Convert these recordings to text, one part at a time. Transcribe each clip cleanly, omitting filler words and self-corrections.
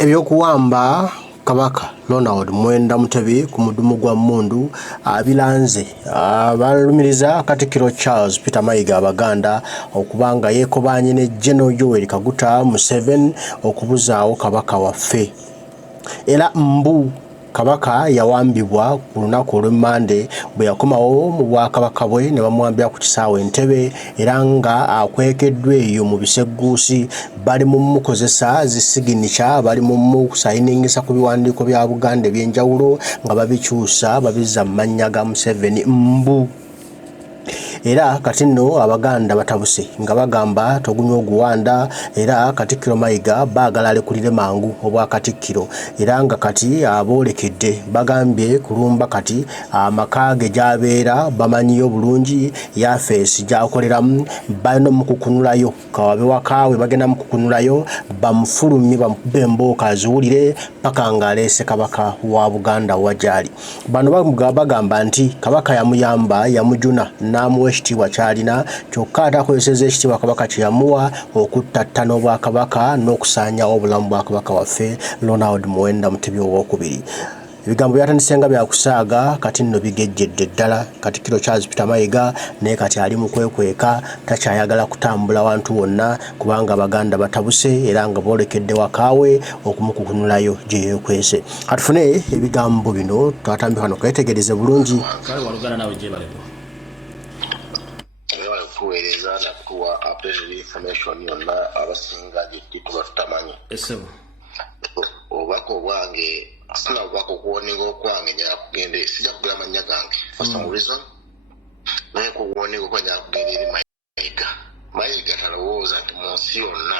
ebyokuwamba Kabaka Ronald Mwenda Mutebi ku mudumu gwa Mmundu bilanze balumiriza Katikkiro Charles Peter Mayiga Abaganda okubanga yeekobanye ne General Yoweri Kaguta Museveni okubuzaawo Kabaka waffe. Era mbu Kabaka yawambibwa ku lunaku olw'Emmande bwe yakomawo mu Bwakabaka bwe ne bamwambira ku kisaawe Entebbe era nga akwekeddwa eyo mu bisegguusi bali mu mukozesa zisiginica bali mu kusayiningisa ku biwandiiko bya Buganda eby'enjawulo nga babikyusa babizza mu mannya ga Museveni mbu. Era kati nno Abaganda batabuse nga bagamba togunya oguwanda era Katikkiro Mayiga baagala alekulire mangu obwa Katikkiro era nga kati aboolekedde bagambye kulumba kati amaka ge gy'abeera bamanyiyo bulungi yafeesi gy'akoleramu balina mukukunulayo kawabe wakaawe bagenda mukukunulayo bamufulumye bamukube embooka aziwulire paka nga aleese Kabaka wa Buganda wajali. Bano bagamba nti Kabaka yamuyamba yamujuna n'amuwa ekitiibwa kyalina kyokka ate akozesezza ekitiibwa Kabaka kye yamuwa okuttatta n'Obwakabaka n'okusaanyawo obulamu bwa Kabaka waffe Ronald Mwenda Mutebi owookubiri. Ebigambo byatandise nga byakusaaga kati nno bigejjedde ddala. Katikkiro Charles Peter Mayiga naye kati ali mu kwekweka takyayagala kutambula wantu wonna kubanga Abaganda batabuse era nga boolekedde wakaawe okumukukunulayo gye yeekwese. Katufune ebigambo bino twatambika no kwetegereze bulungi. Kale walugana nawe gye baleko. Kuweereza nakuwa updated information yonna abasinga gye tuba tutamanyi. Esebo. Obubaka obwange sina obubaka okuwoninga okwange nyala kugenda sijja kugula mannya gange for some reason naye kuwoninga okwa nyala kugenda eri Mayiga. Mayiga talowooza nti mu nsi yonna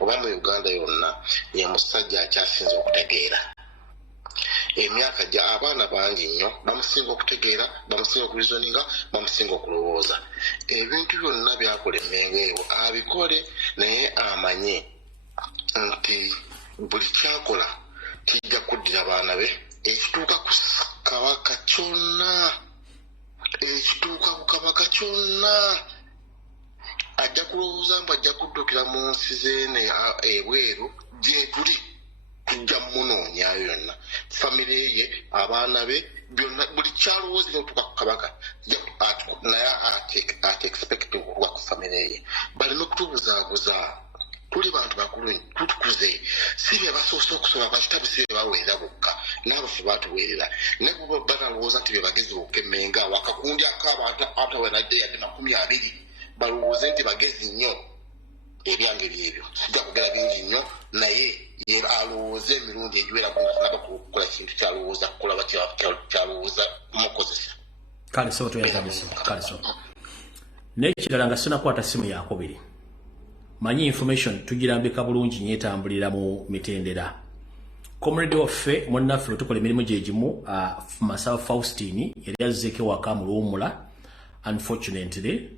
oba mu Uganda yonna ye musajja akyasinze okutegeera. Emyaka gya abaana bangi nnyo bamusinga okutegeera bamusinga okulizoninga bamusinga okulowooza ebintu byonna byakola emmengeewo abikole naye amanye nti buli kyakola kijja kuddira abaana be ekituuka ku Kabaka kyonna ekituuka ku Kabaka kyonna ajja kulowooza mbu ajja kuddukira mu nsi zeene ebweru gye tuli kujja munoonya yonna famire ye abaana be byonna buli kyalowooza okutuuka ku Kabaka naye ate expect okutuuka ku famire ye baleme kutubuzaabuza. Tuli bantu bakulu tutukuze si bye basoose okusoma kwa kitabu si bye baweerera bokka n'abafu baatuweerera naye bo balowooza nti bye bagezi bokka emmenga wakakundi ak'abantu atawenadde yadde 20 balowooze nti bagezi nnyo. Ebyange byebyo sijja kugera bingi nnyo naye ye alowooza emirundi egiwera kunaba kukola kintu kyalowooza kukola kyalowooza mukozesa. Kale so tuyinza biso kale so n'ekirala nga sinakwata simu yakubiri manyi information tugirambika bulungi nyetambulira mu mitendera. Comrade waffe munnaffe tukola emirimu gye gimu Masaba Faustini yali azzeeko waka mu Luwummula unfortunately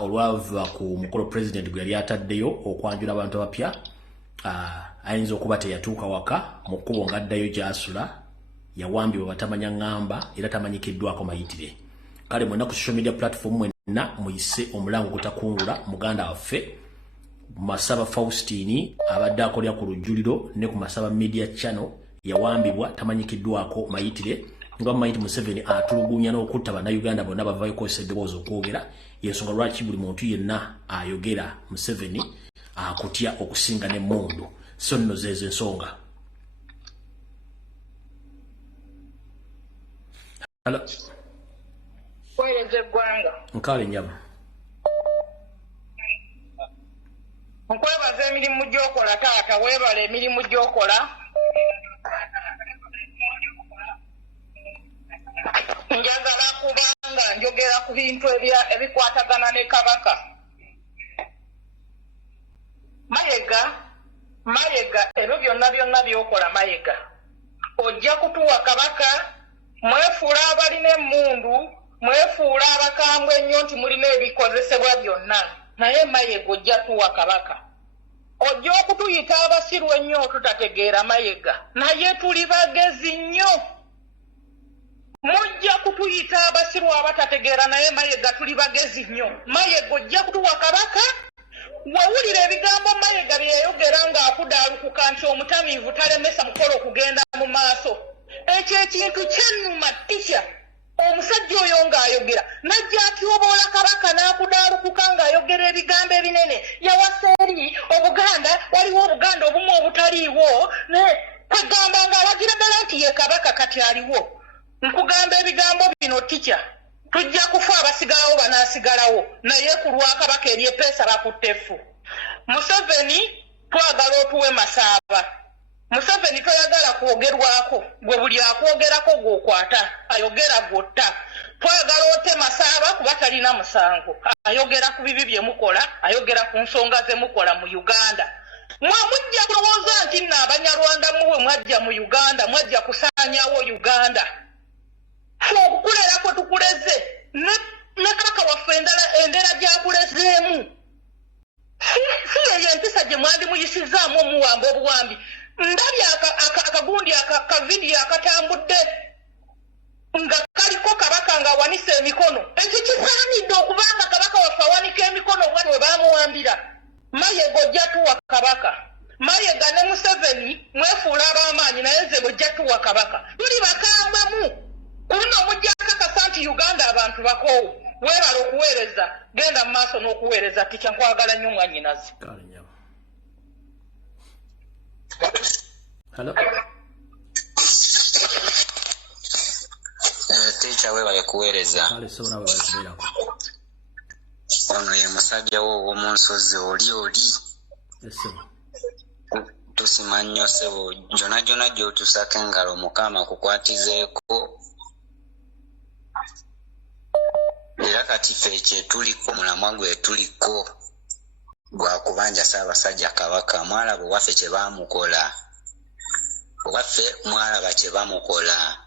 olwava ku mukolo president gwe yali ataddeyo okwanjula abantu abapya ayinza okuba teyatuuka waka mu kkubo ng'addayo gy'asula yawambibwa batamanya ngamba era tamanyikiddwako mayitire. Kale mwenna ku social media platform mwenna muyise omulango gutakungula muganda waffe Masaba Faustini abadde akolera ku lujjuliro ne ku Masaba Media Channel yawambibwa tamanyikiddwako mayitire nga Mayiti Museveni atulugunya n'okutta bannayuganda bonna bavaayo kozesa eddoboozi okwogera y'ensonga lwaki buli muntu yenna ayogera Museveni akutya okusinga n'emmundu. So nno zeezo ensonga. Hello. Weereze eggwanga. Nkale nyama. Nkwebaza emirimu gy'okola taata weebala emirimu gy'okola. Njagala kubanga njogera ku bintu ebikwatagana ne Kabaka. Mayiga ebyo byonna by'okola Mayiga. Ojja kutuwa Kabaka mwefuula abalina emmundu mwefuula abakambwe ennyo nti mulina ebikozesebwa byonna naye Mayiga ojja tuwa Kabaka. Ojja okutuyita abasiru ennyo tutategeera Mayiga naye tuli bagezi nnyo. Mujja kutuyita abasiru abatategeera naye Mayiga tuli bagezi nnyo. Mayiga ojja kutuwa Kabaka wawulira ebigambo Mayiga bye yayogera ng'akudaalukuka nti omutamiivu talemesa mukolo okugenda mu maaso. Ekyo ekintu kyannuma tisha. Omusajja oyo ng'ayogera najja atyoboola Kabaka n'akudaalukuka ng'ayogera ebigambo ebinene yawasa eri Obuganda waliwo Obuganda obumu obutaliiwo ne kwegamba ng'alagira ddala nti ye Kabaka kati aliwo. Nkugamba ebigambo bino tisha. Tujja kufa abasigalawo banaasigalawo naye ku lwa Kabaka eryeppeesa bakuttefu. Museveni twagala otuwe Masaaba. Museveni toyagala kwogerwako gwe buli akwogerako gw'okwata ayogera gwotta. Twagala ote Masaaba kuba talina musango ayogera ku bibi bye mukola ayogera ku nsonga ze mukola mu Uganda. Mujja kulowooza nti nno Abanyarwanda muwe mwajja mu Uganda mwajja kusaanyaawo Uganda. Okukulerako tukuleze ne Kabaka waffe endera gy'akulezeemu. Si yeyo empisa gye mwandi muyisizaamu omuwambe obuwambi. Ndabye akagundi akavidiyo akatambudde nga kaliko Kabaka ng'awanise emikono. Ekyo kisaanidde okubanga Kabaka waffe awanika emikono bwatyo we baamuwambira. Mayiga ojja tuwa Kabaka. Mayiga ne Museveni mwefuula ab'amaanyi naye nze bw'ojja tuwa Kabaka. Tuli bakambamu. Kuno mujja kakasa nti Uganda abantu bakoowu. Weebala okuweereza. Genda mu maaso n'okuweereza tikya nkwagala nnyo mwannyinaze. Hello. Teacher weebale kuweereza. Kale so nawe bakubeerako. Ono ye musajja wo ow'omu nsozi oli. Ese. Tusimanyi nnyo ssebo jona gy'otusako engalo Mukama kukwatizeeko. Era kati ffe kyetuliko mulamwa gwe tuliko gwa kubanja Ssaabasajja Kabaka mwalaba owaffe kye baamukola. Owaffe mwalaba kye bamukola.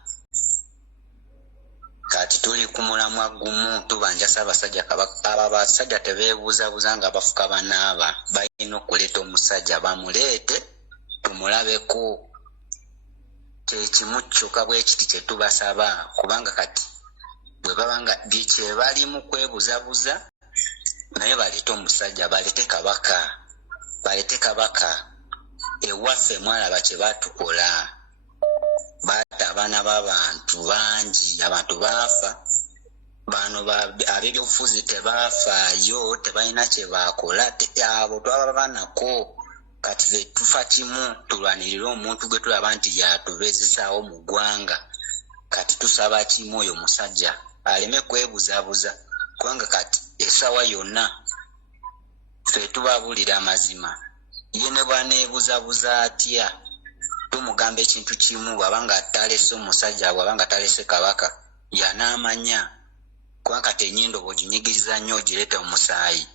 Kati tuli ku mulamwa gumu tubanja Ssaabasajja Kabaka. Abo abasajja tebeebuuzabuuza nga bafuka banaaba balina okuleeta omusajja bamuleete tumulabeko. Kyekimu kyokka bwe kiti kye tubasaba kubanga kati bwe babanga kye balimu kwebuzabuza naye baleete omusajja balete Kabaka. Ewaffe mwalaba kye batukola. Baata abaana b'abantu bangi abantu baafa. Bano ab'ebyobufuzi tebaafaayo tebalina kye baakola abo twaba nako. Kati ffe tufa kimu tulwanirire omuntu gwe tulaba nti yatubezesaawo mu ggwanga. Kati tusaba kimu oyo musajja aleme kwebuzabuza kubanga kati essaawa yonna ffe tubabuulira amazima. Ye ne bwaneebuzabuza atya tumugamba ekintu kimu bw'abanga talese omusajja bw'abanga talese Kabaka yanaamanya kubanga kati ennyindo bw'oginyigiriza nnyo ogireeta omusaayi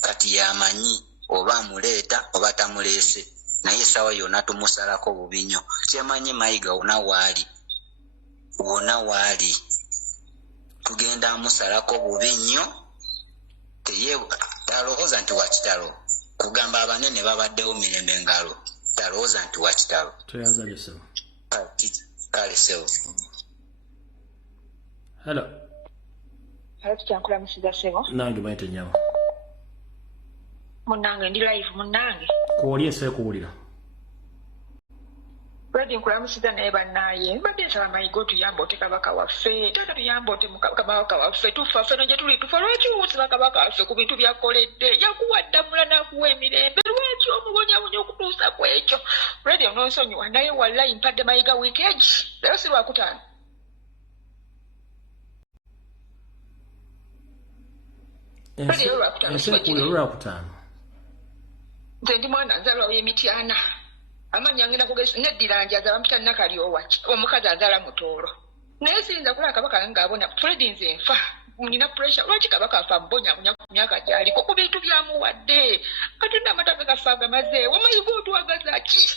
kati yamanyi oba amuleeta oba tamuleese naye essaawa yonna tumusalako bubi nnyo. Kyemanyi Mayiga wonna waali tugenda amusalako bubi nnyo. Talowooza nti wakitalo kugamba abanene babaddewo mirembe ngalo talowooza nti wakitalo. Kale sewo. Hello. Tukyankulamusiza ssebo. Nange bayite nnyama. Munnange ndi live munnange. Kuwoli ese kuwulira. Bwedi nkulamusiza naye bannaaye mbadde nsaba Mayiga otuyamba ote Kabaka waffe taka tuyamba ote Kabaka waffe tufa ffe nogye tuli tufa lwaki wuusiba Kabaka waffe ku bintu by'akoledde yakuwa ddamula n'akuwa emirembe lwaki omubonyabonya okutuusa ku ekyo. Bwedi ononsonyiwa naye wallayi mpadde Mayiga weekend leero si Lwakutaano. Lwakutaano. Nze ndi mwana nzalwa w'Emityana. Amanya ngenda kugesa neddira njaza bampita Nakalyowa omukazi azaala Mutoolo. Naye siyinza kulaba Kabaka ng'abona Fredi nze nfa nina pressure lwaki Kabaka afa mbonyabonya ku myaka gy'aliko ku bintu byamuwadde Katonda amatabe gafe agamazeewo. Mayiga otuwagaza ki?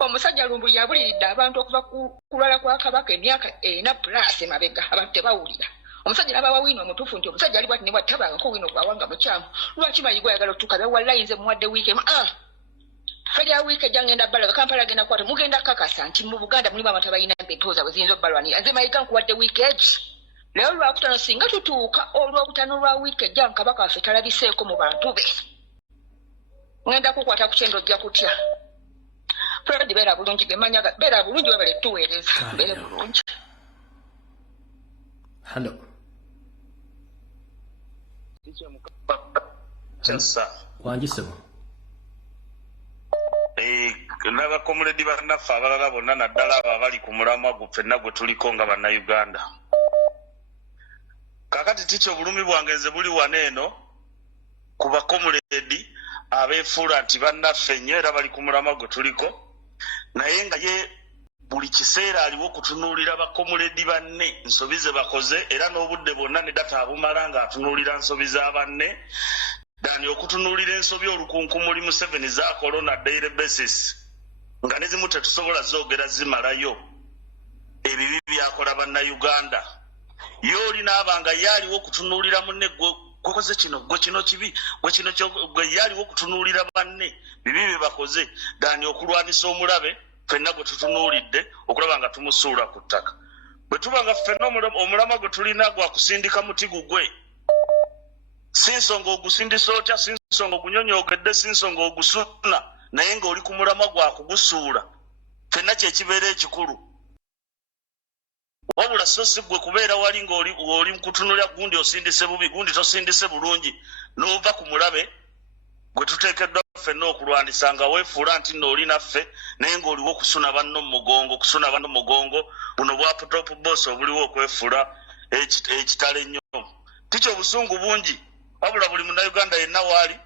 Omusajja Lumbu yabuliridde abantu okuva ku kulwala kwa Kabaka emyaka 4+ emabega abantu tebawulira. Omusajja n'abawa Wino omutuufu nti omusajja ali bwati ne bwattabanga ko Wino bwawanga mukyamu. Lwaki Mayiga oyagala otukabe wallayi nze muwadde weekend Fedi ya wiki jangenda balaga Kampala agenda kwata mugenda kakasa nti mu Buganda mulimu abantu abalina empetoza bwezinzo balwanira. Nze Mayiga nkuwadde weekend. Leo Lwakutaano singa tutuuka olw'obutano lwa weekend Kabaka waffe talabiseeko mu bantu be. ngenda kukwata ku kyendo ojja kutya Fred beera bulungi gemanya beera bulungi webale tuweereza beere bulungi. Hello. Wanjisemu. N'abakomuledi bannaffe abalala bonna naddala abo abali ku mulamwa ffenna gwe tuliko nga bannayuganda. Kaakati tikyo obulumi bwange nze buli wano eno ku bakomuledi abeefuula nti bannaffe nnyo era bali ku mulamwa gwe tuliko, naye nga ye buli kiseera aliwo okutunuulira bakomuledi banne nsobi ze bakoze era n'obudde bwonna ne data abumala ng'atunuulira nsobi za banne. Dani okutunuulira ensobi olukunkumuli mu 7 z'akola on a daily basis nga ne zimu tetusobola zoogera zimalayo ebibi byakola bannayuganda. Ye olinaabanga ye aliwo okutunuulira munne gwekoze kino gwe kino kibi gwe kino gwe ye aliwo okutunuulira banne bibi bye bakoze. Dani okulwanisa omulabe ffenna gwe tutunuulidde okulaba nga tumusuula ku ttaka. Bwe tuba nga ffenna omulamwa gwe tulina gwa kusindika muti gugwe, si nsonga ogusindisa otya, si nsonga ogunyonyoogedde, si nsonga ogusuna, naye ng'oli ku mulamwa gwa kugusuula, ffenna kyekibeera ekikulu. Wabula so si gwe kubeera wali ng'oli kutunulira gundi osindise bubi gundi tosindise bulungi n'ova ku mulabe gwe tuteekeddwa ffenna okulwanisa nga weefuula nti nno oli naffe naye ng'oliwo okusuna banno mugongo buno bwa top boss obuliwo okwefuula ekitale ennyo. Tikyo obusungu bungi, wabula buli munnayuganda yenna waali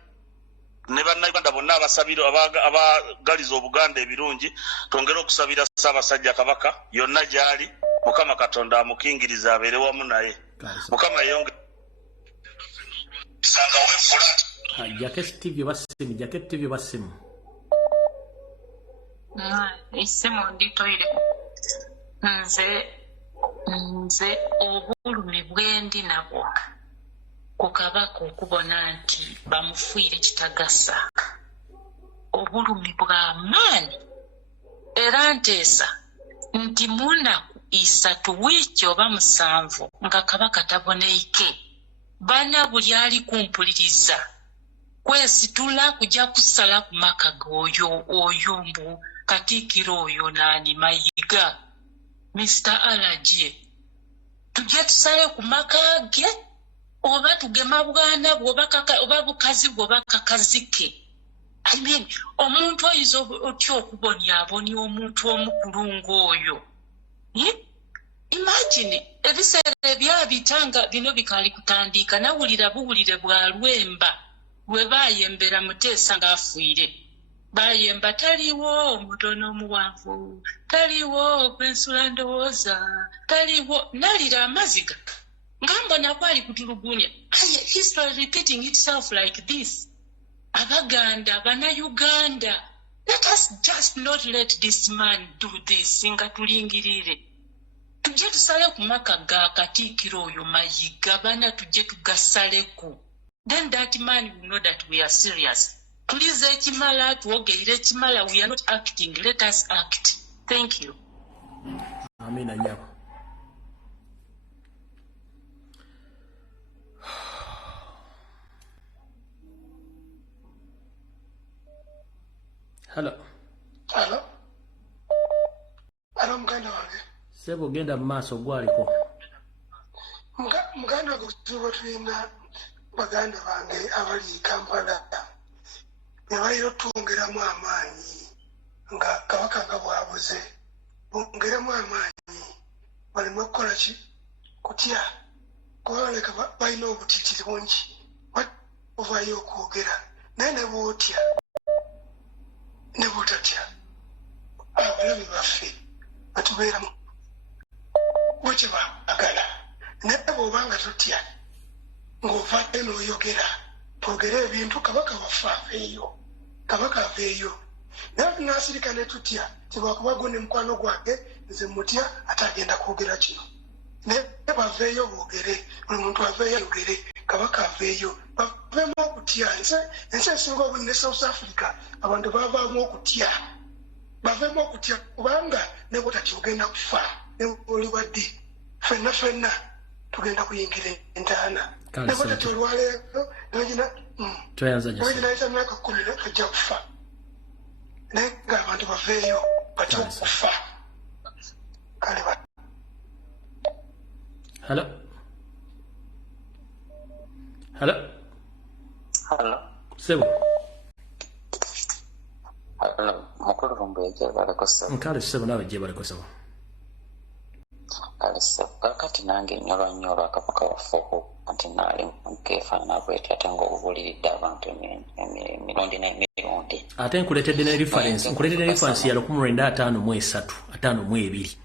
ne bannayuganda bonna abasabira abagaliza Obuganda ebirungi twongere okusabira Ssaabasajja Kabaka yonna gy'ali. Mukama Katonda amukingiriza abeere wamu naye. Mukama yonge sanga weefuula Jacket TV basimu. Isimu nditoire. Nze obulumi bwendi nabwo ku Kabaka okubona nti bamufiire kitagasa. Obulumi bw'amaanyi era nteesa nti munaku 3 wiiki oba 7 nga Kabaka taboneike bana buli ali kumpuliriza kwesitula kujja kusala ku maka oyo mbu Katikkiro oyo naani Mayiga Mr. Alajie tujja tusale ku maka ge oba tugema bwana oba bukazi bwoba kakazike. I mean, omuntu oyinza otya okubonyabonya omuntu omukulu ng'oyo. Imagine ebiseera ebyabitanga bino bikali kutandika nawulira buwulire bwa Lwemba bwe bayembera Muteesa ng'afiire. Bayemba taliwo omutono omuwanvu, taliwo kwensula ndowooza, taliwo nalira amaziga ngambona kwali kutulugunya. History repeating itself like this. Abaganda, Bannayuganda, let us just not let this man do this. Nga tulingirire. Tujje tusale ku maka ga Katikkiro oyo Mayiga bana tujje tugasaleku. Then that man will know that we are serious. Tulize ekimala, tuwogerere ekimala, we are not acting. Let us act. Thank you. Amina nyako. Hello. Muganda wange. Sebo genda mu maaso gwaliko. Muganda gutuba tulina baganda bange abali Kampala. Ne bayiro twongeramu amaanyi nga Kabaka nga bwabuze. Bongeramu amaanyi baleme okukola ki kutya kubaleka balina obutiitiri bungi ovayo okwogera naye ne bootya ne botatya abalabe baffe batubeeramu bwekye baagala naye bw'obanga totya ng'ovaayo n'oyogera twogere ebintu Kabaka waffe aveeyo Kabaka aveeyo naye tunaasirika ne tutya tibwakuba gwo ne mukwano gwange nze mutya ate agenda kwogera kino naye baveeyo boogere buli muntu aveeyo ayogere Kabaka aveeyo baveemu okutya ensi esinga obuli ne South Africa abantu bavaamu okutya baveemu okutya kubanga ne bwotatya ogenda kufa ne oli wadde ffenna tugenda kuyingira entaana Kale, nakota sente. tolwaleero Tweyanzanya naweginayisa myaka 10 ajja kufa naye ng'abantu baveeyo batya Kale, sente. okufa kale Hello. Hello. Hello. Sebo. Hello. Mukulu rumbeje balakosa. Nkale sebo nawe je bale kosebo. Alisa kakati nange nyola akapaka wafuko anti nali nkefana bwete ate ng'obulidde abantu emirundi n'emirundi. Ate nkuletedde ne reference ya 1953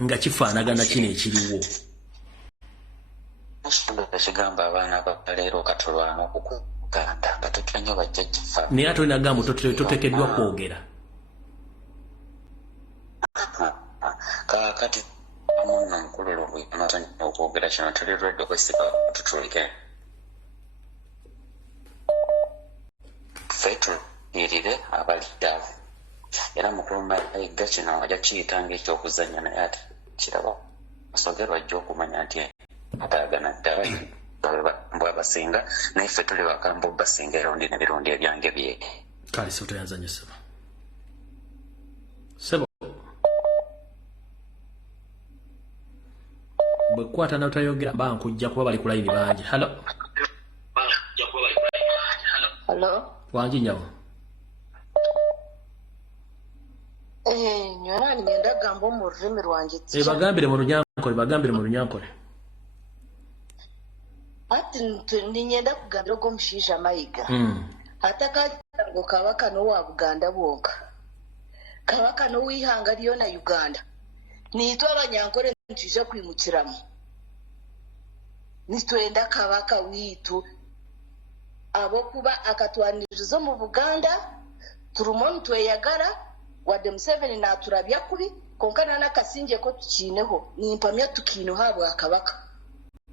nga kifaanagana kino ekiriwo. Ekigamba abaana baleero katulwana okukuganda nga tutanye bajja kifa. Naye ate olina gamba toteekeddwa kwogera. Kakati amuno nkululu bw'amatanya okwogera kino tuli lwedde okwesiba tutulike. Ffe tulirire abalidde abo. Era mukulu Mayiga kino ajja kiyitanga ekyokuzannya naye ate kiraba basogerwa ajja okumanya nti ataagana ddala bwabasinga naye ffe tuli bakamba obasinga erundi n'ebirundi ebyange bye. Kale sebo toyanzanya sebo. Sebo. Bwekwata n'otayogera mba nkujja kuba bali ku layini bangi. Hello. Hello. Wangi nyawo. Nyona ngenda gamba mu rurimi rwanjye. Bagambire mu Runyankole. Ati ninyenda kugambira ko mushisha Mayiga. Atakagira kabaka no wa Buganda bwonka. Kabaka no wihanga lyo na Uganda. Nitwa Abanyankole ntisha kwimukiramu. Nitwenda kabaka witu abo kuba akatwanirizo mu Buganda turumo tweyagara wadde Museveni naturabya kubi konkana nakasinje ko tukineho nimpamya tukino habwa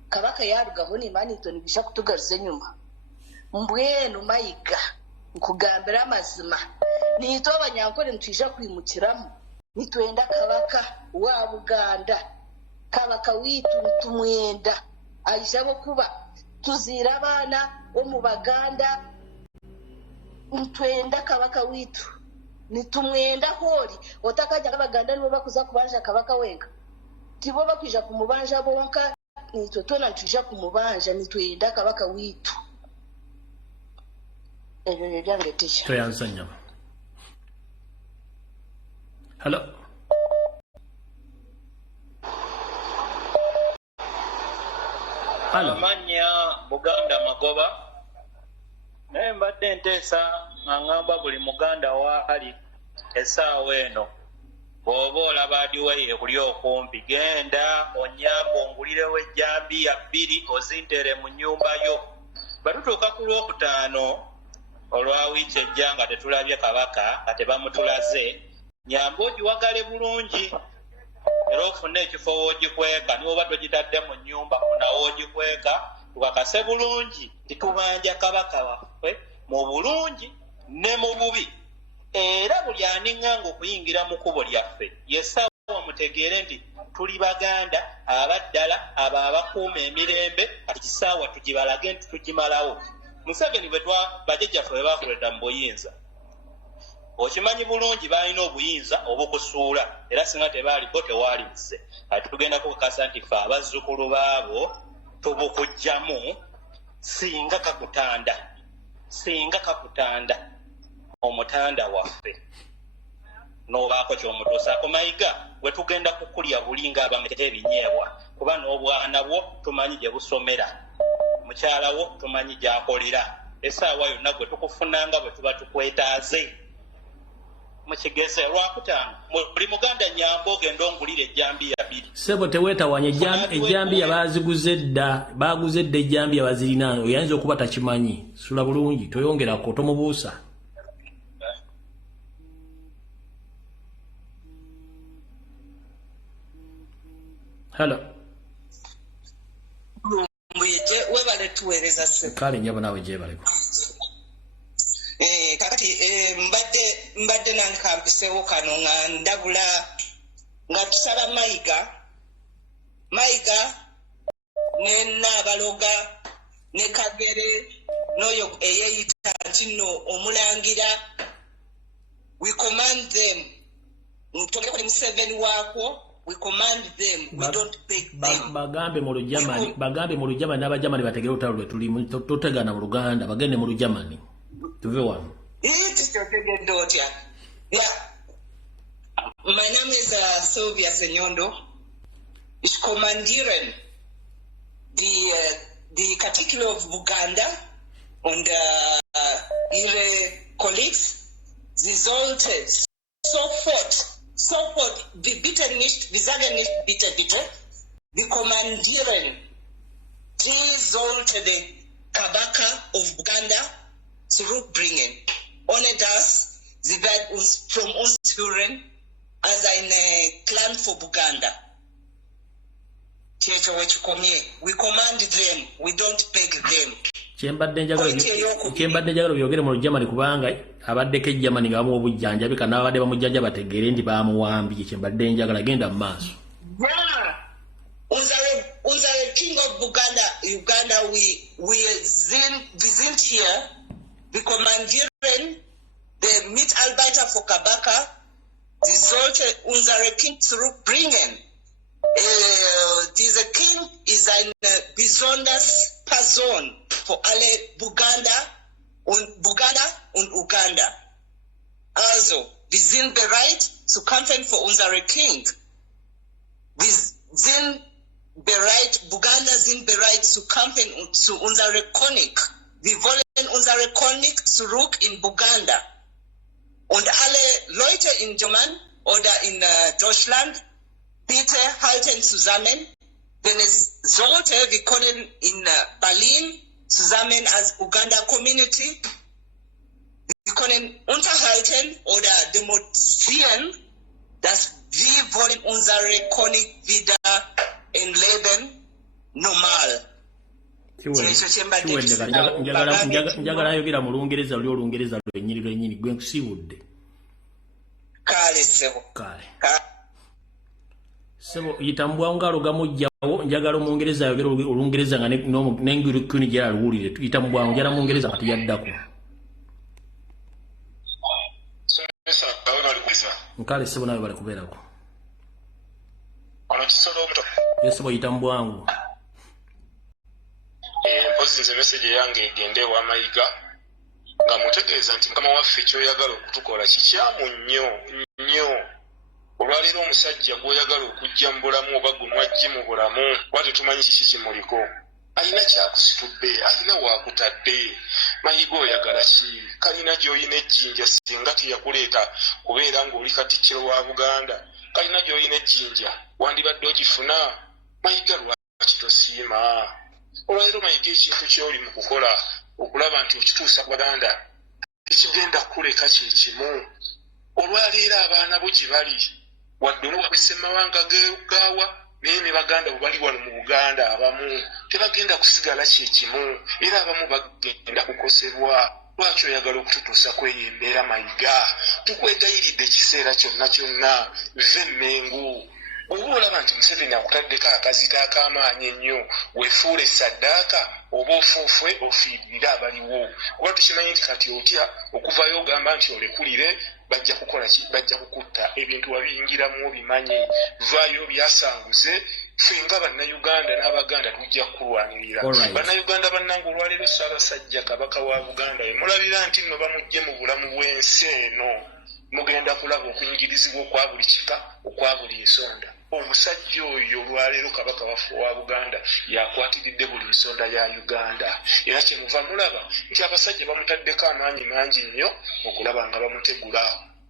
kabaka yarugaho ni Manington bisha kutugaruze nyuma mbwenu Mayiga nkugambira amazima nitwa Abanyankole ntisha kwimukiramu nitwenda kabaka wa Buganda kabaka witu tumwenda aishabo kuba tuzira abana omu Baganda ntwenda kabaka witu nitumwenda hori otakajya Abaganda nibo bakuza kubanja kabaka wenga tibo bakwija kumubanja bonka nitwe tona ntuje kumubanja nitwenda kabaka witu ebyo byange tisha Toyanzanya. Hello. Amanya Buganda magoba naye mbadde nteesa ngamba buli Muganda waali essaawa eno bw'oba olaba adiweye kuli okumpi genda onyamba ongulirewo ejjambiya 2 ozintere mu nnyumba yo batutuuka ku Lwokutaano olwa wiiki ejja nga tetulabye kabaka nga tebamutulaze nyamba ogiwagale bulungi era ofune ekifo woogikweka niwoba togitadde mu nnyumba funawo ogikweka tukakase bulungi titubanja kabaka waffe mu bulungi ne mu bubi era buli aniŋŋanga okuyingira mu kkubo lyaffe yessaawa mutegeere nti tuli Baganda abaddala abo abakuuma emirembe kati kisaawa tugibalage nti tugimalawo Museveni bajjajjaffe bwe baakolera mu buyinza okimanyi bulungi balina obuyinza obukusuula era singa tebaaliko tewaali nze ati tugenda kukakasa nti ffe abazzukulu baabo tubukujjamu singa kakutanda omutanda waffe n'obaako kyomutuusaako Mayiga bwe tugenda kukulya buli ng'abameta ebinyeebwa kuba n'obwana bwo tumanyi gye busomera mukyala wo tumanyi gy'akolera essaawa yonna gwe tukufunanga bwe tuba tukwetaaze mukigese Lwakutaano buli Muganda nyamba ogenda ongulira ejjambiya 2 Sebo teweetawanya ejjambiya baaziguze dda baaguze dda ejjambiya bazirina oyinza okuba takimanyi sula bulungi toyongerako tomubuusa. Hello. mbuyite webale tuweereza Sebo Kale nyabo nawe gyebaleko. Kakati mbadde nankampisewo kano nga ndabula nga tusaba Mayiga ne Nabaloga ne Kagere n'oyo eyeyita nti nno Omulangira. We command them. Togeko ne Museveni waakwo. We command them. We don't beg them. Bagambe mu Lujamani n'Abajamani bategere olutalo lwe tulimu totegana mu Luganda bagende mu Lujamani. Tuve wano. Yeah. My name is Sylvia Senyondo. Ich kommandieren die Katikilo of Buganda und ihre Colleagues. Sie sollte sofort, bitte nicht, wir sagen nicht bitte, wir kommandieren, die sollte den Kabaka of Buganda zurückbringen. Ohne das, sie werden von uns hören als ein Clan for Buganda. We command them, we don't beg them. Kyembadde njagala byogere mu Lujamani kubanga abaddeko ejjamani nga bamuwa obujjanjabi kana abadde bamujjanja bategeere nti bamuwambye. Kyembadde njagala genda mu maaso. Unsere King of Uganda, we sind hier, wir kommandieren den Mitarbeiter von Kabaka, sie sollte unsere King zurückbringen. Dieser King ist eine besondere Person für alle Buganda und Uganda. Also, wir sind bereit zu kämpfen für unseren King. Wir sind bereit, Buganda sind bereit zu kämpfen zu unserem König. Wir wollen unseren König zurück in Buganda. Und alle Leute in German oder in Deutschland, bitte halten zusammen. Wenn es sollte, wir können in Berlin zusammen als Uganda Community, wir können unterhalten oder demonstrieren, dass wir wollen unsere König wieder in Leben normal. Njagala ayogera mu Lungereza luli Olungereza lwennyini gwe nkusiibudde. Kale sebo. Sebo yitambwa ngalo gamujjawo njagala Omungereza ayogera Olungereza nga n'engirikuni gye aluwulire yitambwa njala mu Ngereza kati yaddako. Nkale sebo nawe bali kubeerako. Sebo yitambwangu. Mpozi nze message yange egende wa Mayiga nga mutegeeza nti mukama waffe ky'oyagala okutukola kikyamu nnyo. Olwaleero omusajja gw'oyagala okujja mu bulamu oba gunwajje mu bulamu wate tumanyi kiki kimuliko. Alina kyakusitudde, alina waakutadde. Mayiga oyagala ki? Kalina gy'olina ejjinja singa teyakuleeta kubeera ng'oli Katikkiro wa Buganda. Kalina gy'olina ejjinja wandibadde ogifuna. Mayiga lwaki tosiima? Olwaleero Mayiga ekintu ky'oli mu kukola okulaba nti okituusa Buganda tekigenda kuleka kye kimu. Olwaleero abaana bo gye bali wadde olwawese mawanga gaawa naye ne Baganda bwe bali wano mu Buganda abamu tebagenda kusigala kye kimu era abamu bagenda kukosebwa. Lwaki oyagala okututuusa kweyo embeera Mayiga? Tukwegayiridde ekiseera kyonna ve Mmengu. Oba olaba nti Museveni akutaddeko akazito ak'amaanyi ennyo weefuule saddaaka oba ofuufwe ofiirire abaliwo. Kuba tukimanyi nti kati otya okuvayo ogamba nti olekulire bajja kukola ki? Bajja kukutta. Ebintu wabiyingiramu obimanyi. Vaayo byasanguze ffe nga Bannayuganda n'Abaganda tujja kulwanirira. Bannayuganda bannange olwaleero Ssaabasajja Kabaka wa Buganda mulabira nti nno bamugye mu bulamu bw'ensi eno. Mugenda kulaba okuyingirizibwa okwa buli kika okwa buli nsonda. Omusajja oyo olwaleero Kabaka waffe wa Buganda yakwatiridde buli nsonda ya Uganda. Era kyemuva mulaba nti abasajja bamutaddeko amaanyi mangi nnyo okulaba nga bamutegula.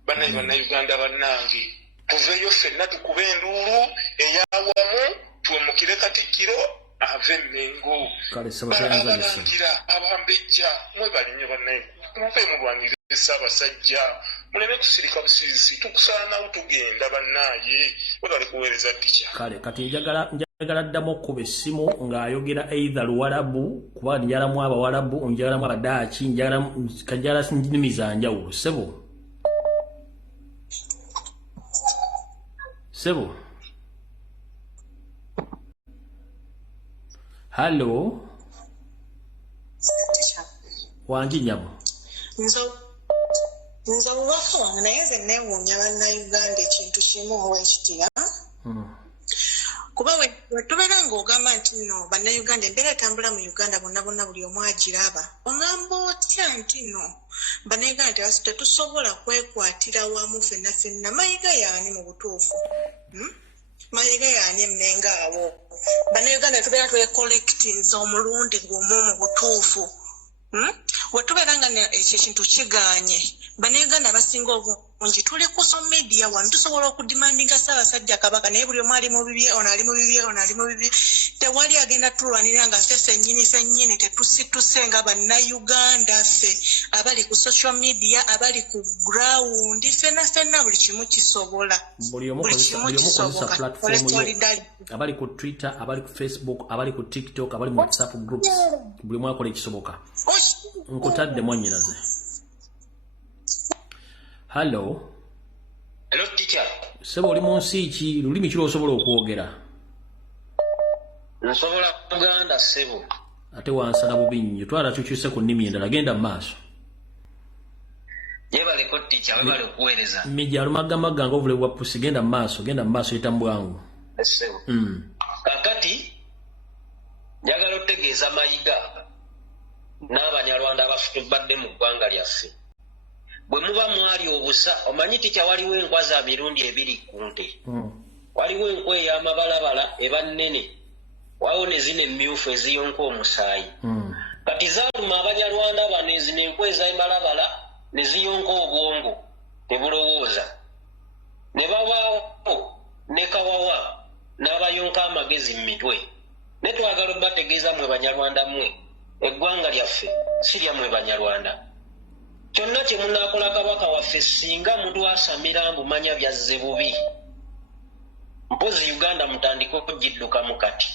Bannayuganda bannange tuveeyo ffenna tukube enduulu ey'awamu tuwemukire Katikkiro ave Mmengo. Abalangira abambejja mwebali nnyo bannaye muve mulwanire Ssaabasajja muleme kusirika busirisi tukusaanawo tugenda bannaaye webali kuweereza ddikya. Kale kati njagala ddamu okkuba essimu ng'ayogera either Luwarabu kuba njagalamu Abawarabu njagalamu Abadaaki njagala nnimi za njawulo. Sebo Hello. Wangi nyabo. Nzo ubaka wange naye nze neewuunya bannayuganda ekintu kimu owekitira. Kuba we tubeera ng'ogamba nti nno bannayuganda embeera etambula mu Uganda bonna buli omu agiraba. Ogamba otya nti nno bannayuganda tetusobola kwekwatira wamu ffenna mayiga yaani mu butuufu. Mayiga yaani emmenga awo. Bannayuganda tubeera twekolektinza omulundi gumu mu butuufu. Wetubeera nga ekyo ekintu kiganye. Bannayuganda abasinga obungi tuli ku social media wano tusobola okudimandinga Ssaabasajja Kabaka naye buli omu ali mu bibye ono ali mu bibye tewali agenda tulwanira nga ffe ffennyini tetusituse nga bannayuganda ffe abali ku social media abali ku ground ffenna buli kimu kisobola buli omu kozesa platform abali ku Twitter abali ku Facebook abali ku TikTok abali mu WhatsApp groups buli omu akola ekisoboka nkutadde mwannyinaze. Hello. Hello teacher. Sebo oli mu nsi ki lulimi ki lw'osobola okwogera? Nsobola Luganda sebo. Ate wansala bubi nnyo twala tukyuse ku nnimi endala genda mu maaso. Yebaleko teacher webale okuweereza. Mija alumagamaga nga ovule bwa pusi genda mu maaso etambwangu. Sebo. Kakati njagala otegeeza Mayiga n'Abanyarwanda abafudde mu ggwanga lyaffe. Bwe muba mwali obusa omanyi tikya waliwo enkwa za mirundi ebiri ku nte. Waliwo enkwa ey'amabalabala eba nnene waliwo ne zino emmyufu eziyonka omusaayi. Kati zaaluma Abanyarwanda bano ezino enkwa ez'amabalabala ne ziyonka obwongo tebulowooza. Ne babaawo ne kawawa n'abayonka amagezi mu mitwe. Ne twagala obategeeza mwe Banyarwanda mmwe eggwanga lyaffe si lyammwe Banyarwanda. Kyonna kye munaakola Kabaka waffe singa muntu asamira mbumanya byazze bubi. Mpozi Uganda mutandika okugiddukamu kati.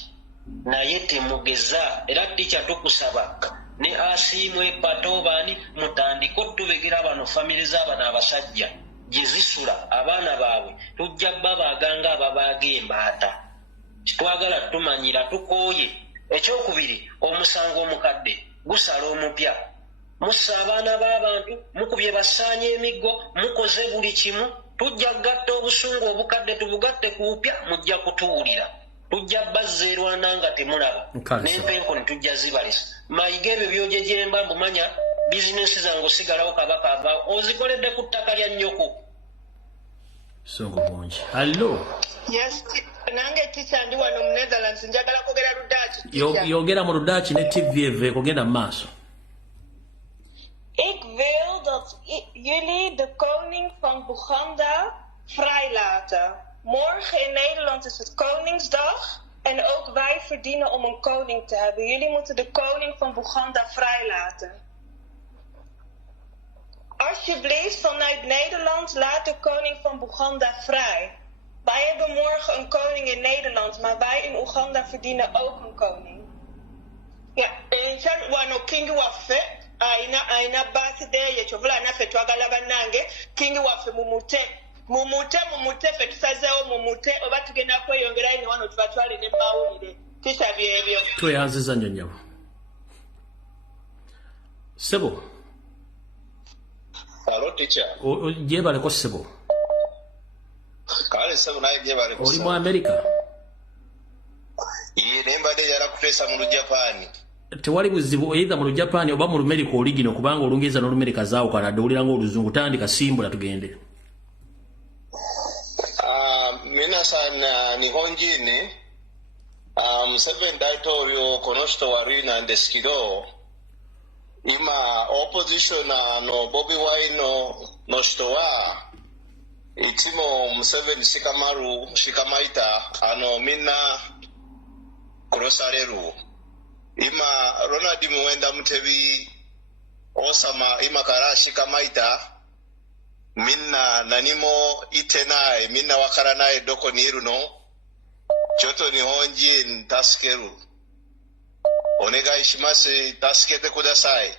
Naye temugeza era tikya tukusaba ne asiimwe patobaani mutandika otubegera bano famire z'abana abasajja gye zisula abaana baabwe tujja babaganga ababaaga embaata. Kitwagala tumanyira tukooye. Ekyokubiri omusango omukadde gusala omupya. Mussa abaana b'abantu mukubye basaanye emiggo mukoze buli kimu tujja gatta obusungu obukadde tubugatte ku bupya mujja kutuwulira. Tujja bazzeerwana nga temulaba n'empenko ne tujja zibalisa. Mayiga ebyo byojejemba mbumanya bizinesi zange osigalawo Kabaka ava ozikoledde ku ttaka lya nnyoko. Songo bungi. Hello. Yes, nange teacher ndi wano mu Netherlands njagala kwogera Ludaaki. Yogera mu Ludaaki ne TV kugenda mu maaso. Ik wil dat jullie de koning van Boeganda vrijlaten. Morgen in Nederland is het Koningsdag en ook wij verdienen om een koning te hebben. Jullie moeten de koning van Boeganda vrijlaten. Alsjeblieft, vanuit Nederland, laat de koning van Boeganda vrij. Wij hebben morgen een koning in Nederland, maar wij in Oeganda verdienen ook een koning. Ja, wano King waffe aina birthday ye kyovula naffe twagala bannange King waffe mumute ffe tusazeewo mumute oba tugenda kweyongerayo ne wano tubatwale ne mawulire tisha byebyo tweyanziza nnyo nnyabo. Sebo. Hello teacher. Gyebaleko Sebo. Kale Sebo naye gyebaleko. Oli mu America? Naye mbadde yala kuteesa mu Lujapani. Tewali buzibu either mu Lujapani oba mu Lumerika oligino kubanga Olungereza n'Olumerika zaawukana ddewulira ng'Oluzungu tandika simbula tugende. Mina sana nihonjini Museveni daitorio Konosto Warina Ndeskido ima opposition no Bobi Wine no shtowa itimo Museveni shikamaita ano mina kurosareru ima Ronald Muwenda Mutebi osama ima karashi kamaita minna nanimo itenae minna wakaranae doko niruno choto ni honji taskeru onega ishimase taskete kudasai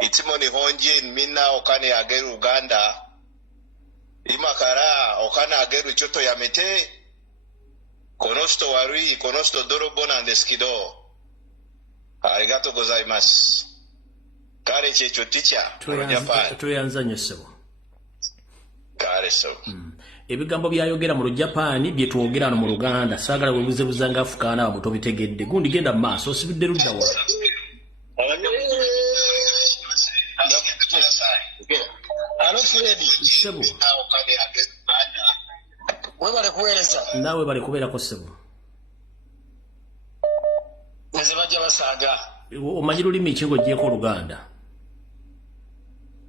itimo ni honji minna okane ageru Uganda ima kara okane ageru choto yamete konosto warui konosto dorobona ndeskido Arigato gozaimasu. Kale checho ticha. Tuyanza nnyo ssebo. Kale so. Ebigambo byayogera mu Lujapani bye twogera no mu Luganda saagala webuzebuza nga Afukaana abo tobitegedde. Gundi genda mu maaso osibidde ludda wa. Alo Fredi. Ssebo. Webale kuweereza. Naawe bale kubeerako ssebo. Nze bajja basaaga. Omanyi lulimi ki ng'oggyeko Oluganda?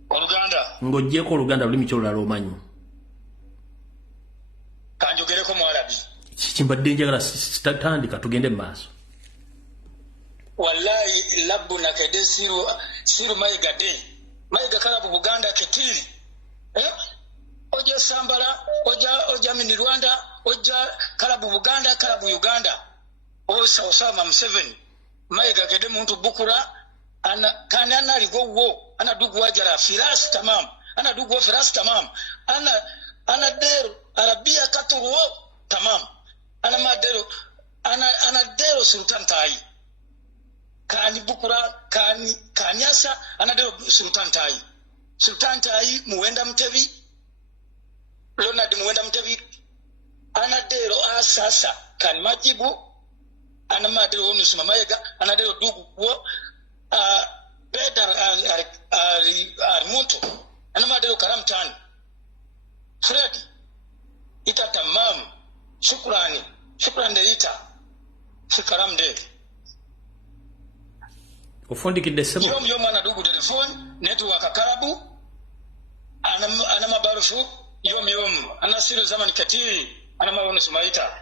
Oluganda? Ng'oggyeko Oluganda lulimi ki olulala omanyi? Kanjogereko mu Arabi. Kimbadde njagala tandika tugende mu maaso. Wallahi labbu nakede siru mayiga de. Mayiga kalabu Buganda ketiri. Oja Sambala, oja mini Rwanda, oja kalabu Buganda, kalabu Uganda. Osa Osama Museveni. Mayiga kede muntu bukura ana ligo wo ana dugu wajara firas tamam ana dugu wo firas tamam ana dero arabia katuru wo tamam ana madero ana dero sultan tai kani bukura kanyasa ana dero sultan tai muwenda mtevi Leonard muwenda mtevi ana dero asasa kan majibu ana madero wo nusuma Mayiga ana dero dugu wo Bedar al-Muntu ana madero karam tani Fred ita tamam shukran de ita shikaram de ofundikidde ssebo yom ana dugu telefone network akarabu ana mabarufu yom ana siru zamani katiri ana mawono sumaita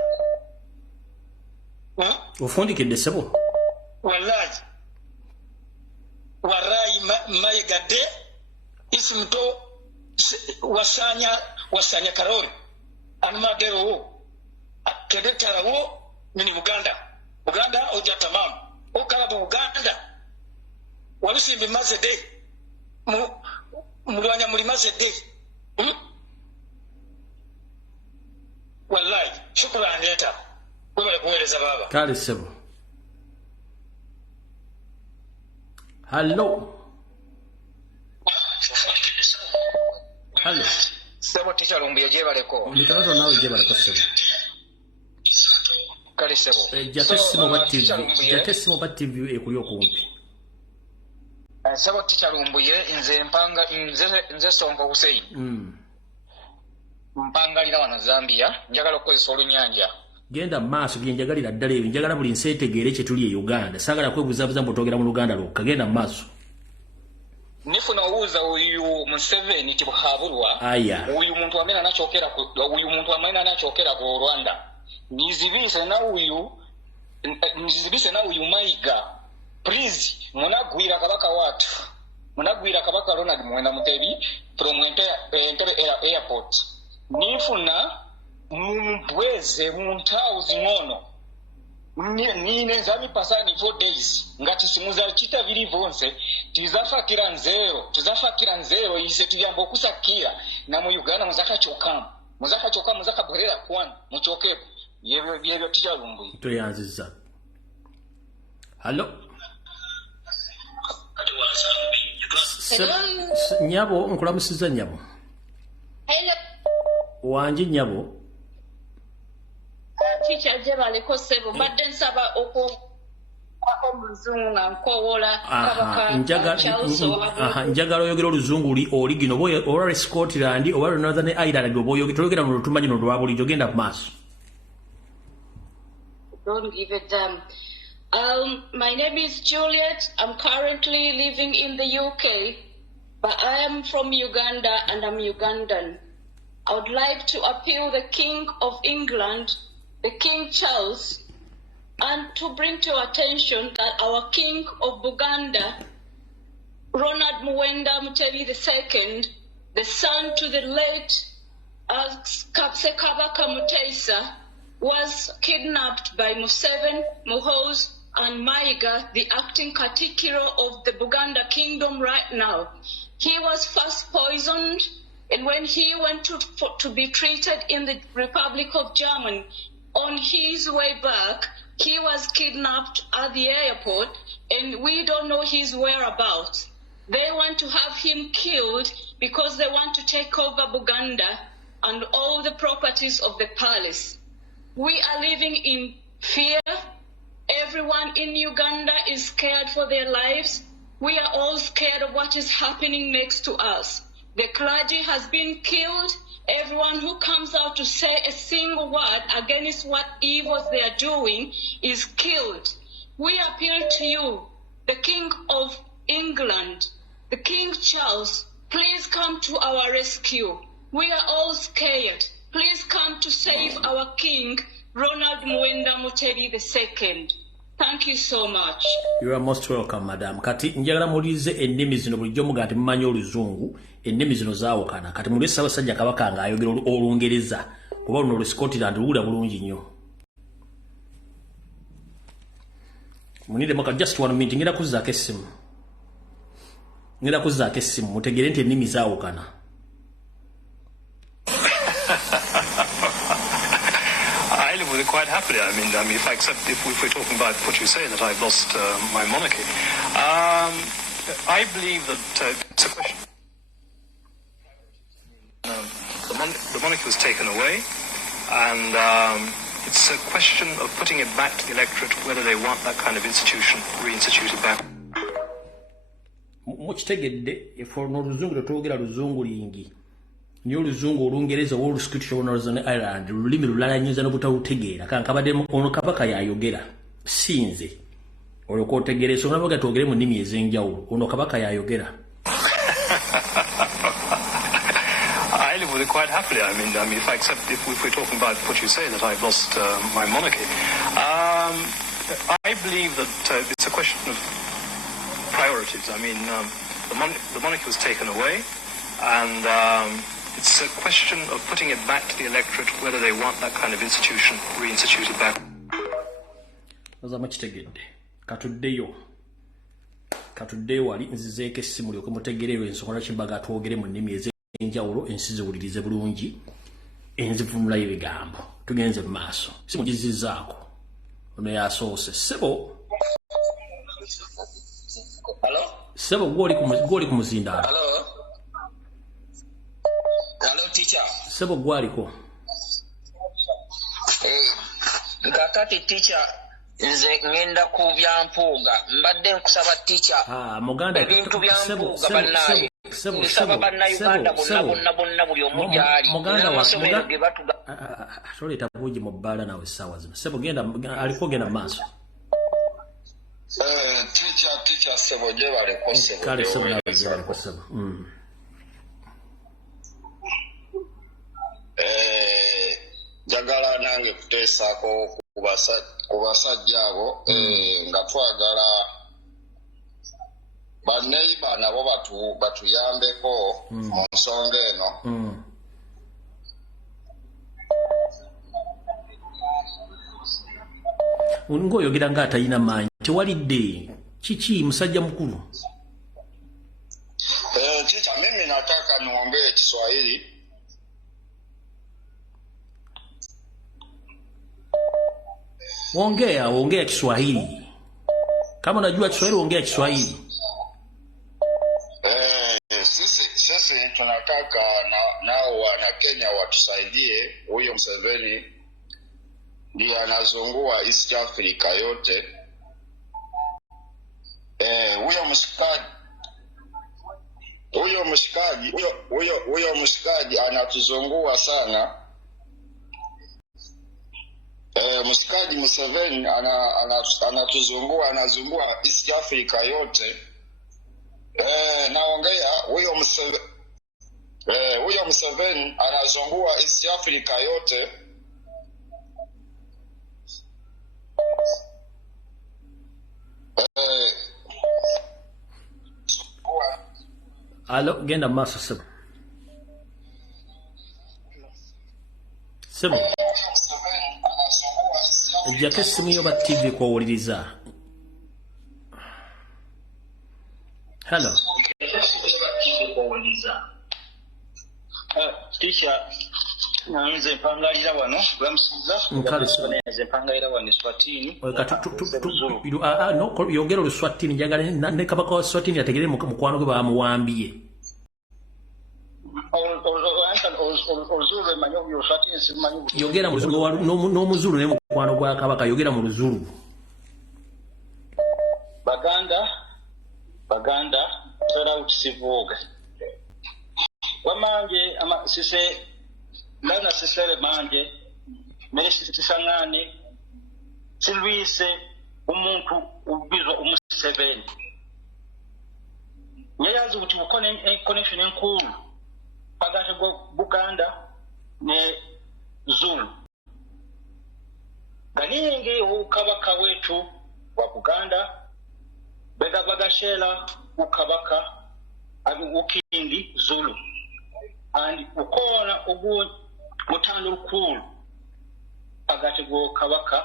ofundikidde ssebo wallahi warai Mayiga de isimto wasanya karori anmadero wo kedetara wo mini Uganda oja tamam okalabu Uganda walusimbi maze de mulwanya muli maze de wallahi shukran leta wewe kueleza baba kale sebo. Hello. Sebo teacher lumbiye jebaleko. Ndikato nawe jebaleko sebo. Kale sebo. Jatesimo ba TV ekuli okumpi. Sebo teacher lumbuye nze Sonko Hussein. Mpangalira wano Zambia njagala okukozesa olunyanja. Genda maaso byenjagalira ddala ebyo njagala buli nsi etegeere kye tuli e Uganda saagala kwebuzabuza mbotogera mu Luganda lwokka genda maaso nifuna owuuza uyu Museveni tibuhabulwa uyu muntu amena anakyokera ku Rwanda nizibise na uyu Mayiga please munagwira kabaka watu munagwira kabaka Ronald Muwenda Mutebi from Entebbe airport nifuna mbweze muntauzi ngono nine zami pasani 4 days ngati simuza chita vili vonse tizafakira nzero ise tuyamba okusakira na mu Uganda muzaka borera kwana muchokepo yebyo ticha lumbu toyanziza. Hello. Nyabo nkulamusiza nyabo. Hello. Wanje nyabo. Teacher jebaleko sebo badde nsaba omuzungu nga nkowola njagala oyogera oluzungu oligino oba Scotland oba Northern Ireland oba oyogera mu lutumanyi no lwa bulijjo genda ku maaso. Don't give a damn. My name is Juliet. I'm currently living in the UK, but I am from Uganda and I'm Ugandan. I would like to appeal the King of England, the King Charles, and to bring to attention that our King of Buganda, Ronald Muwenda Mutebi II, the son to the late Kabaka Mutesa, was kidnapped by Museveni, Muhoozi, and Mayiga, the acting Katikiro of the Buganda Kingdom right now. He was first poisoned, and when he went to be treated in the Republic of Germany, on his way back, He was kidnapped at the airport and we don't know his whereabouts. They want to have him killed because they want to take over Buganda and all the properties of the palace. We are living in fear. Everyone in Uganda is scared for their lives. We are all scared of what is happening next to us. The clergy has been killed. Everyone who comes out to say a single word against what evils they are doing is killed. We appeal to you, the King of England, the King Charles, please come to our rescue. We are all scared. Please come to save our King, Ronald Muwenda Mutebi II. Thank you so much. You are most welcome, madam. Kati njagala mulize ennimi zino bulijjo muga nti mumanyi Oluzungu, ennimi zino zaawukana. Kati mulese Ssaabasajja Kabaka ng'ayogera Olungereza oba luno Olu Scotland luwula bulungi nnyo. Munire maka just one minute ngenda kuzzaako essimu. Ngenda kuzzaako essimu mutegere nti ennimi zaawukana. I live with it quite happily. I mean, if I accept, if we're talking about what you say, that I've lost my monarchy, I believe that it's a question. The monarchy was taken away, and it's a question of putting it back to the electorate whether they want that kind of institution reinstituted back. Mukitegedde efo n'Oluzungu tetwogera Luzungu lingi. Nyo Oluzungu Olungereza oba Oluskitish oba Northern Ireland lulimi lulala nnyinza n'obutawutegeera kankabadde ono Kabaka yayogera sinze olwo k'otegeera ensonga nabaga twogere mu nnimi ez'enjawulo ono Kabaka yayogera. I live with it quite happily. I mean, if I accept, if we're talking about what you say, that I've lost my monarchy, I believe that it's a question of priorities. I mean, the monarchy was taken away, and it's a question of putting it back to the electorate whether they want that kind of institution reinstituted back. Mukitegedde katuddeyo wali nzizeeko essimu lyoke mutegereyo ensonga lwaki mbaga twogere mu nnimi ez'enjawulo ensi ziwulirize bulungi enzivunulayo ebigambo tugenze mu maaso simugizizzaako ono yasoose ssebo ssebo gw'oli ku muzindaalo. Hello, teacher. Sebo gwaliko. Kakati teacher, nze ngenda ku byampuuga. Mbadde nkusaba teacher. Muganda ebintu byampuuga bannaye. Nsaba bannayuganda bonna buli omu gyali. Muganda wa toleeta buugi mu bbaala nawe essaawa zino. Sebo aliko genda mu maaso. Teacher Sebo gye baliko Sebo. Kale Sebo nawe gye baliko Sebo. Njagala nange kuteesaako ku basajja abo nga twagala baneiba nabo batuyambeko mu nsonga eno. Ng'oyogera ng'atalina maanyi tewalidde kiki musajja mukulu? Chicha, mimi nataka niongee Kiswahili. Ongea Kiswahili. Kama unajua Kiswahili ongea Kiswahili. Sisi tunataka nao wana Kenya watusaidie. Huyo Museveni ndiye anazungua East Africa yote. Huyo mshikaji anatuzungua sana. Mshikaji Museveni anatuzungua, anazungua East Africa yote. Naongea huyo Museveni anazungua East Africa yote. Alo, genda maaso Sebo. Sebo. Ejjako essimu yo ba TV kw'owuliriza. Hello. Teacher, nze mpangalira wano bamusiza nze mpangalira wano Eswatini yogera Oluswatini njagala ne kabaka wa Swatini ategere mukwano gwe bamuwambiye yogera mu Luzulu n'omuzulu ne mukwano gwa kabaka yogera mu Luzulu baganda tera ukisivuga wamanje sise lana sisere manje mesi tisangane silwise umuntu ubizwa umuseveni nyayazi ukuthi ukone connection enkulu phakathi Buganda ne Zulu kaningi ukabaka wethu wa Buganda bagashela ukabaka ukindi Zulu and ukona muthando olukhulu phakathi kokabaka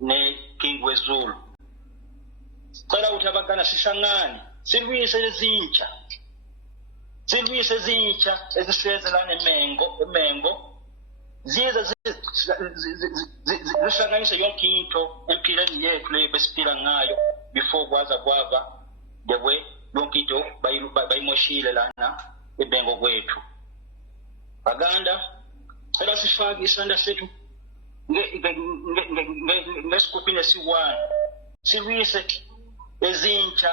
ne King weZulu cela ukuthi abagana sihlangane silwise ezintsha ezisezelana emengo zize zihlanganise yonke into empilweni yethu le besiphila ngayo before kwaza kwaba the way yonke into bayimoshile lana ebengo kwethu baganda cela sifake isandla sethu ngesikupini esiwani silwise ezintsha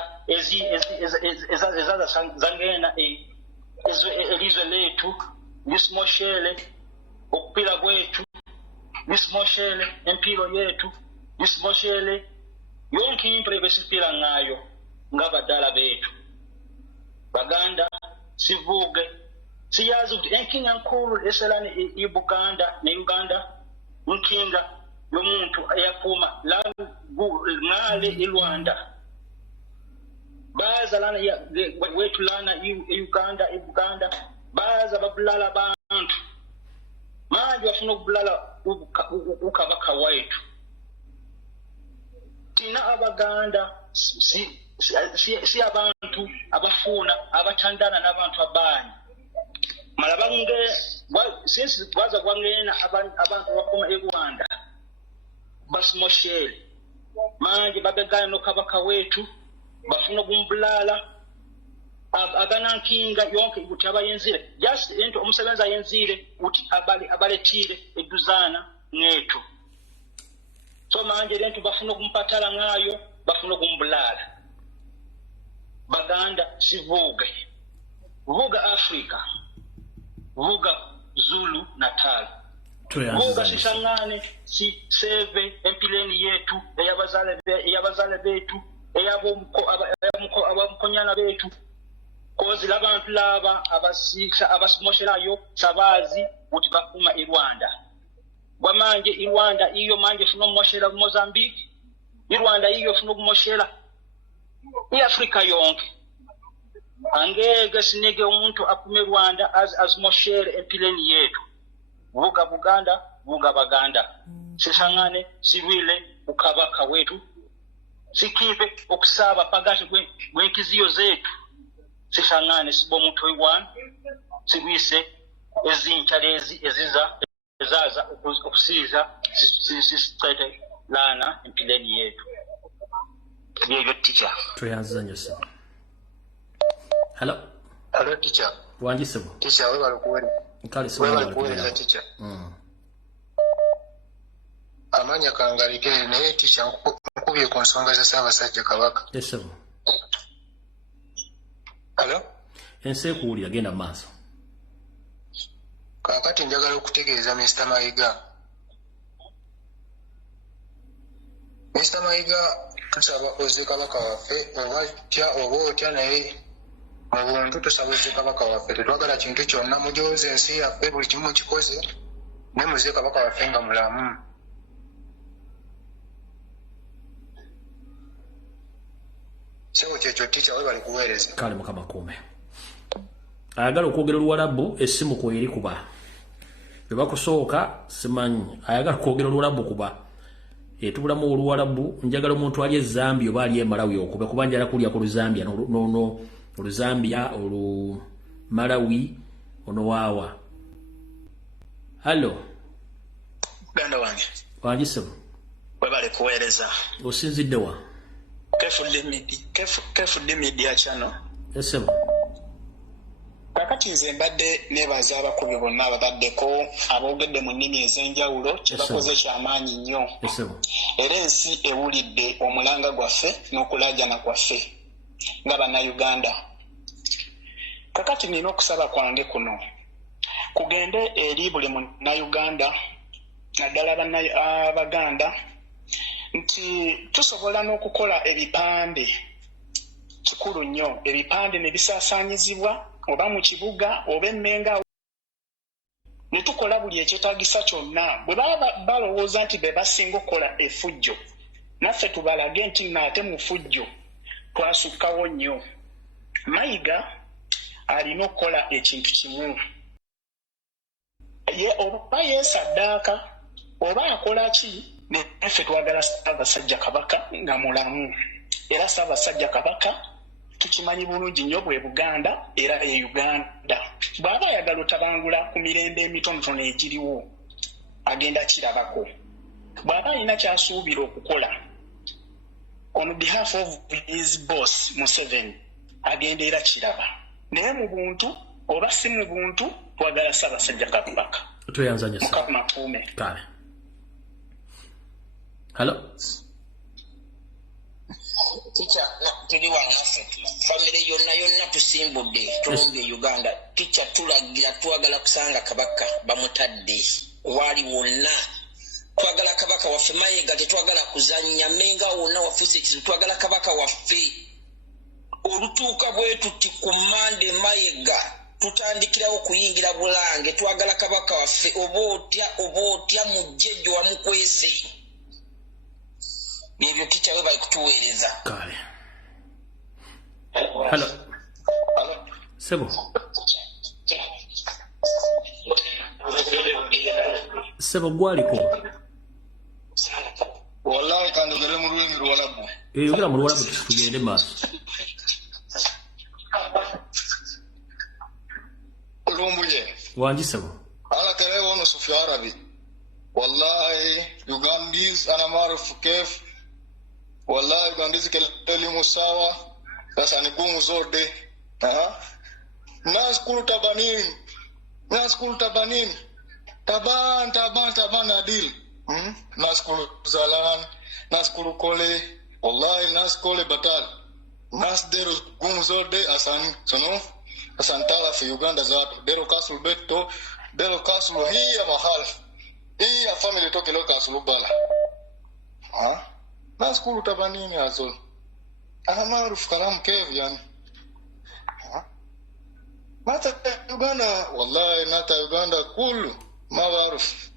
ezaza zangena elizwe lethu lisimoshele ukuphila kwethu lisimoshele empilo yethu lisimoshele yonke into ebesiphila ngayo ngabadala bethu baganda sivuke siyazi ukuthi enkinga enkulu eselane iBuganda neUganda inkinga yomuntu eyaphuma la ngale eLwanda baza lana wethu lana eUganda eBuganda baza babulala abantu manje bafuna ukubulala ukabaka wethu thina abaganda si abantu abafuna abathandana nabantu abanye mala bange since kwaza kwangena abantu baphuma eRwanda basimoshele manje babegana nokabaka wethu bafuna ukumbulala akanankinga yonke ukuthi abayenzile just into umsebenzi ayenzile ukuthi abalethile eduzana ngethu so manje lento bafuna ukumpathala ngayo bafuna ukumbulala baganda sivuke vuka Africa vuka Zulu Natal vuka sihlangane siseve empilweni yethu eyabazale bethu abamkhonyana bethu kozi labantu laba abasimoshelayo sabazi ukuthi baphuma eRwanda kwamanje iRwanda iyo manje funa ukumoshela kuMozambique iRwanda iyo funa ukumoshela iAfrika yonke angeke sinike umuntu aphume eRwanda azimoshele empilweni yethu vuka Buganda vuka Baganda sihlangane siwile ukabaka wethu sikhiphe ukusaba phakathi kwenkiziyo zethu sihlangane sibe umuntu oyi-one sikwise ezintsha lezi ezaza ukusiza sisicethe lana empilweni yethu yeke teacher tuyazanye sir hello teacher wanjisebo teacher wewe balikuwele nkali wewe teacher amanya kangalikene naye teacher nkubye ku nsonga za Ssaabasajja Kabaka yesebo hello ense kuwulira genda mu maaso kakati njagala okutegeeza Mr. Mayiga tusaba ozze kabaka waffe oba otya naye mu buntu tusaba ozze kabaka waffe tetwagala kintu kyonna mujooze ensi yaffe buli kimu kikoze ne muzze kabaka waffe nga mulamu sewo kyekyo ticha we bali kuweereza kale mukama kuume ayagala okwogera Oluwarabu essimu kweri kuba bwe bakusooka simanyi ayagala okwogera Oluwarabu kuba etubulamu Oluwarabu njagala omuntu ali eZambia oba ali eMalawi okube kuba njala kulya ku Luzambia Oluzambia Olumalawi ono waawa Hello. Ganda wange. Wanjisebo. Webale kuweereza. Osinzidde wa? Kefudde media channel. Esebo. Kakati nze mbadde nebaza abakubi bonna ababaddeko aboogedde mu nnimi ez'enjawulo kye bakoze kyamaanyi nnyo. Era ensi ewulidde omulanga gwaffe n'okulaajana kwaffe nga bannayuganda. Kakati nina okusaba kwange kuno kugende eri buli munnayuganda naddala abaganda nti tusobola n'okukola ebipande kikulu nnyo ebipande ne bisaasaanyizibwa oba mu kibuga oba emmenga ne tukola buli ekyetaagisa kyonna bwe baba balowooza nti be basinga okukola effujjo naffe tubalage nti naate mu ffujjo twasukkawo nnyo. Mayiga alina okukola ekintu kimu oba yeesaddaaka oba akola ki naffe twagala Ssaabasajja Kabaka nga mulamu era Ssaabasajja Kabaka tukimanyi bulungi nnyo bwe Buganda era ye Uganda. Bw'aba ayagala otabangula ku mirembe emitonotono egiriwo agenda kirabako. Bw'aba alina kyasuubira okukola on behalf of his boss Museveni agenda era kiraba. Naye mu buntu oba si mu buntu twagala Ssaabasajja Kabaka. Tweyanzanya sa. Mukama tuume. Kale. Hello. Teacher, tuli wannaffe famire yonna tusimbudde tulunge Uganda. Teacher, tulagira twagala kusanga Kabaka bamutadde wali wonna. Twagala Kabaka waffe Mayiga, tetwagala kuzannya Mmenga wonna wafuuse ekizibu, twagala Kabaka waffe. Olutuuka bwe tuti ku Mande Mayiga tutandikirawo kuyingira Bulange, twagala Kabaka waffe oba otya mujjejjo wamukwese. Bibyo Teacher we bali kutuweereza. Kale. Hello. Sebo. Sebo gwaliko. Wallahi kandogere mu lulimi Luwalabu. Yogera mu Luwalabu tugende maaso. Lumbuje. Wanji Sebo. Ala kare wono sufi Arabi. Wallahi Ugandis ana maarufu kef. Wallahi Ugandis keleli musawa. Sasa ni gumu zote. Naskulu tabanin. Taban adil. Naskulu zalan. Naskulu kole. Wallahi naskole batal. Nasdero gumu zote asan tala fi Uganda zatu. Dero kasulu beto. Dero kasulu hiya mahal. Hiya family toke lo kasulu bala. Naskulu tabanini azul. Ana maarufu kalamu kev yani. Nata Uganda wallahi nata Uganda kulu maarufu.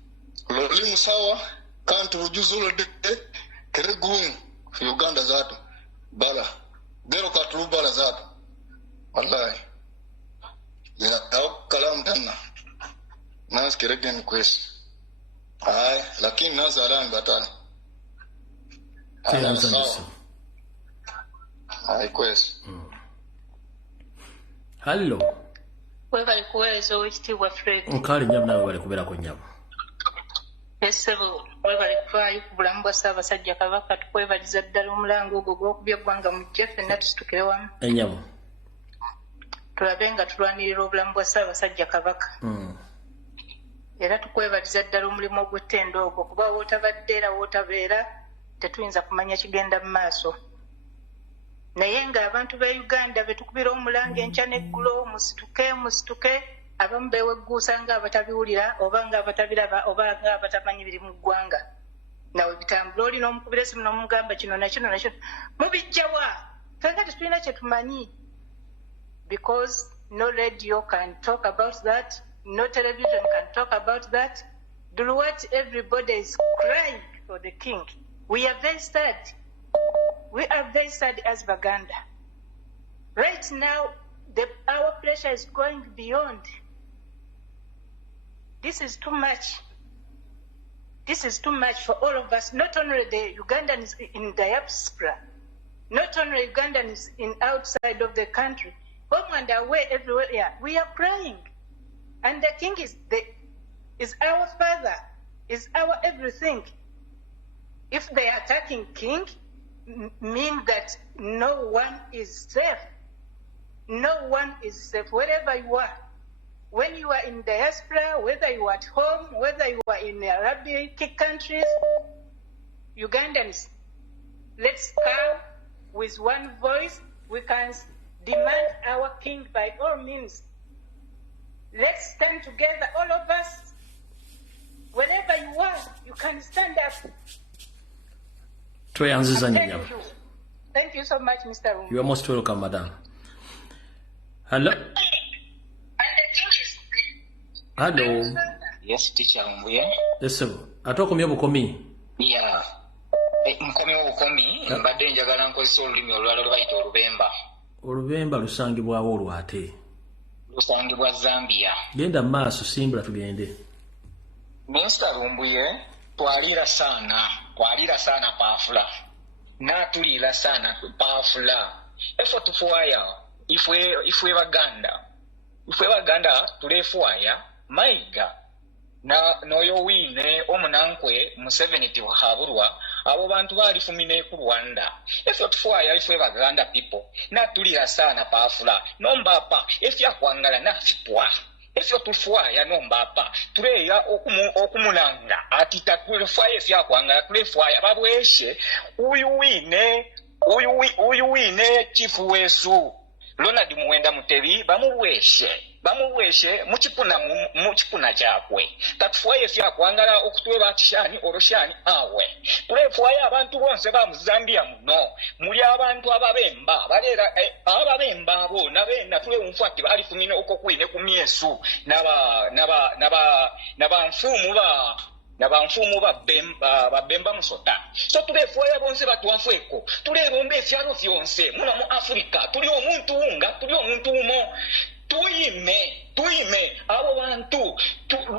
Lolimu sawa kantu rujuzulo de kere gumu fi Uganda zatu. Bala. Dero katulu bala zatu. Wallahi. Ya kalamu tena. Nas keregen kwesi. Lakini nazalan batani. Kwesi. Hello. Webali kuweereza owekitiibwa Fred. Nkali nyamu nawe bali kubeerako nyamu. Esebo webali kufaayo ku bulamu bwa Ssaabasajja Kabaka tukwebaliza ddala omulango ogwo gw'okubya eggwanga mu jje ffenna tusitukire wamu. Enyamu. Tulabe nga tulwanirira obulamu bwa Ssaabasajja Kabaka. Era tukwebaliza ddala omulimu ogw'ettendo ogwo kuba wootabadde era wootabeera tetuyinza kumanya kigenda mu maaso. Naye ng'abantu ba Uganda betukubira omulanga enkya n'eggulo musituke abamu beewegguusa ng'abatabiwulira oba ng'abatabiraba oba ng'abatamanyi biri mu ggwanga. Nawe bitambula olina omukubira essimu n'omugamba kino nakino mubijjawa fenna tetulina kye tumanyi because no radio can talk about that, no television can talk about that. Do what everybody is crying for the king. We are very sad. We are very sad as Baganda. Right now, our pressure is going beyond. This is too much. This is too much for all of us. Not only the Ugandans in diaspora, not only Ugandans in outside of the country, home and away, everywhere. Yeah, we are crying. And the king is is our father, is our everything. If they are attacking king, mean that no one is safe. No one is safe wherever you are. When you are in diaspora, whether you are at home, whether you are in Arabic countries, Ugandans, let's come with one voice. We can demand our king by all means. Let's stand together, all of us. Wherever you are, you can stand up. Thank you so much, Mr. Rumbu. You are most welcome, madam. Hello? Hello? Yes, teacher Rumbu. Yes, sir. Atokomye bukomi? Yeah. Nkomi obukomi, mbadde njagala nkozesa olulimi olulala lwe bayita Olubemba. Olubemba lusangibwawo olwate? Lusangibwa Zambia. Genda maaso simbula tugende. Mr. Rumbuye, twalira sana pafula. Natulira sana pafula. Efo tufuaya, ifwe baganda tulefuaya, maiga. Noyo wine omunankwe Museveni tiwahabulwa abo bantu balifumine ku Rwanda. Efo tufuaya ifwe baganda people. Natulira sana pafula. Nombapa efya kwangala nafipwa. Efyo tufuaya nombapa tuleya okumulanga ati takulefuaya efya kwangala tulefuaya babweshe uyu wine chifu wesu Ronald Muwenda Mutebi bamubweshe muchipuna chakwe tatufuaya efya kwangala okutwe batishani oroshani awe tulefuaya abantu bonse ba Muzambia muno muli abantu ababemba balera ababemba abo nabena tule umfati bali fumine okokwine kumyesu n'abanfumu babemba musota so tulefuaya bonse batuwafweko tulebomba efyalo fyonse muno mu Afrika tuli omuntu unga tuli omuntu umo tuyime abo bantu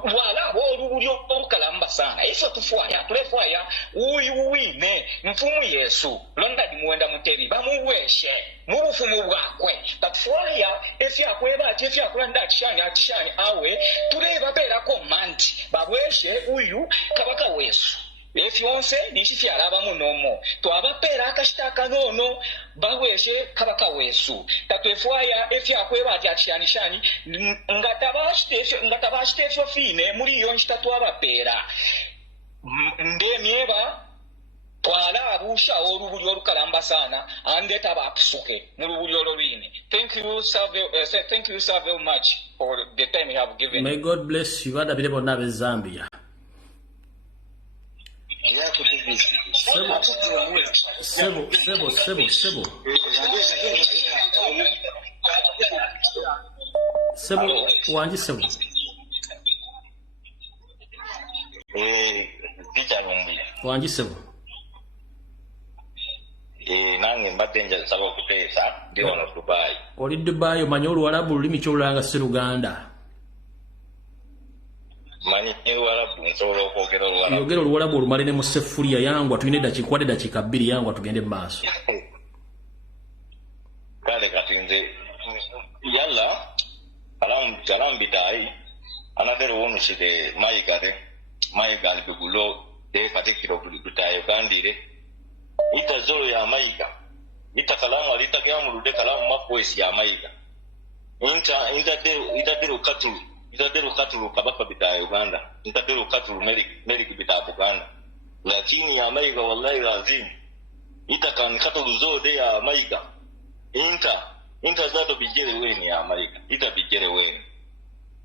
wala olubulyo olukalamba sana eso tufuaya tulefuaya uyu wine mfumu Yesu Ronald Muwenda Mutebi bamuweshe mu bufumu bwakwe tatufuaya efyakulanda atishani awe tuleba bera command babweshe uyu kabaka wesu efyonse nishifyala abamunomo twabapera akashitaka nono baweshe kabaka wesu tatwefuaya efyakweba atishani ngatabashite efyo fine muri yo nshitatu abapera ndemyeba twala abusha olubulyo olukalamba sana andeta bapusuke mu lubulyo olwine. Thank you so very much for the time you have given. May God bless you. Badabire bonna be Zambia. Sebo wanji sebo. Teacher Rumbu. Wanji sebo. Nange mbadde njasaba okuteesa ndi wano Dubai. Oli Dubai omanyi Oluwalabu lulimi kyolulanga si Luganda. Manyi Oluwalabu nsobola okwogera Oluwalabu. Yogera Oluwalabu olumale ne mu seffuliya yangwa tulinde dakiika 2 yangwa tugende mu maaso. Kale kati nze yalla alambitayi another one is the Mayiga Bugulo de Katikiro Butayo Gandire. Ita zoro ya Mayiga. Ita kalamu alita kiamulude kalamu makwesi ya Mayiga. Ita dero katulu kabaka bita Uganda. Ita dero katulu melik bita Buganda. Lakini ya Mayiga wallahi lazim. Ita kan katulu zoro ya Mayiga. Inta zato bijere weni ya Mayiga. Ita bijere weni.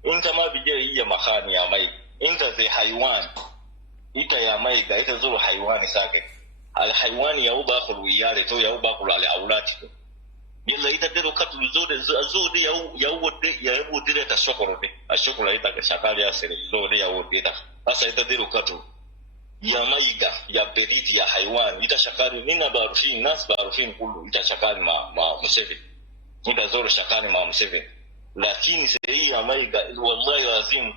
Inta ma bijere iya mahani ya Mayiga. Inta ze haiwan. Ita ya Mayiga. Ita zoro haiwani sake. Al-haywani yauba akhulu iyale to yauba akhulu ale aulati yalla ita dero katulu zode yawudire ta shokorode ashokula ita kashakali ya sere zode yawudire asa ita dero katulu ya Mayiga ya beriti ya haywani ita shakali nina barufin nas barufin kullu ita shakali ma Museveni ita zoro shakali ma Museveni lakini seri ya Mayiga wallahi lazim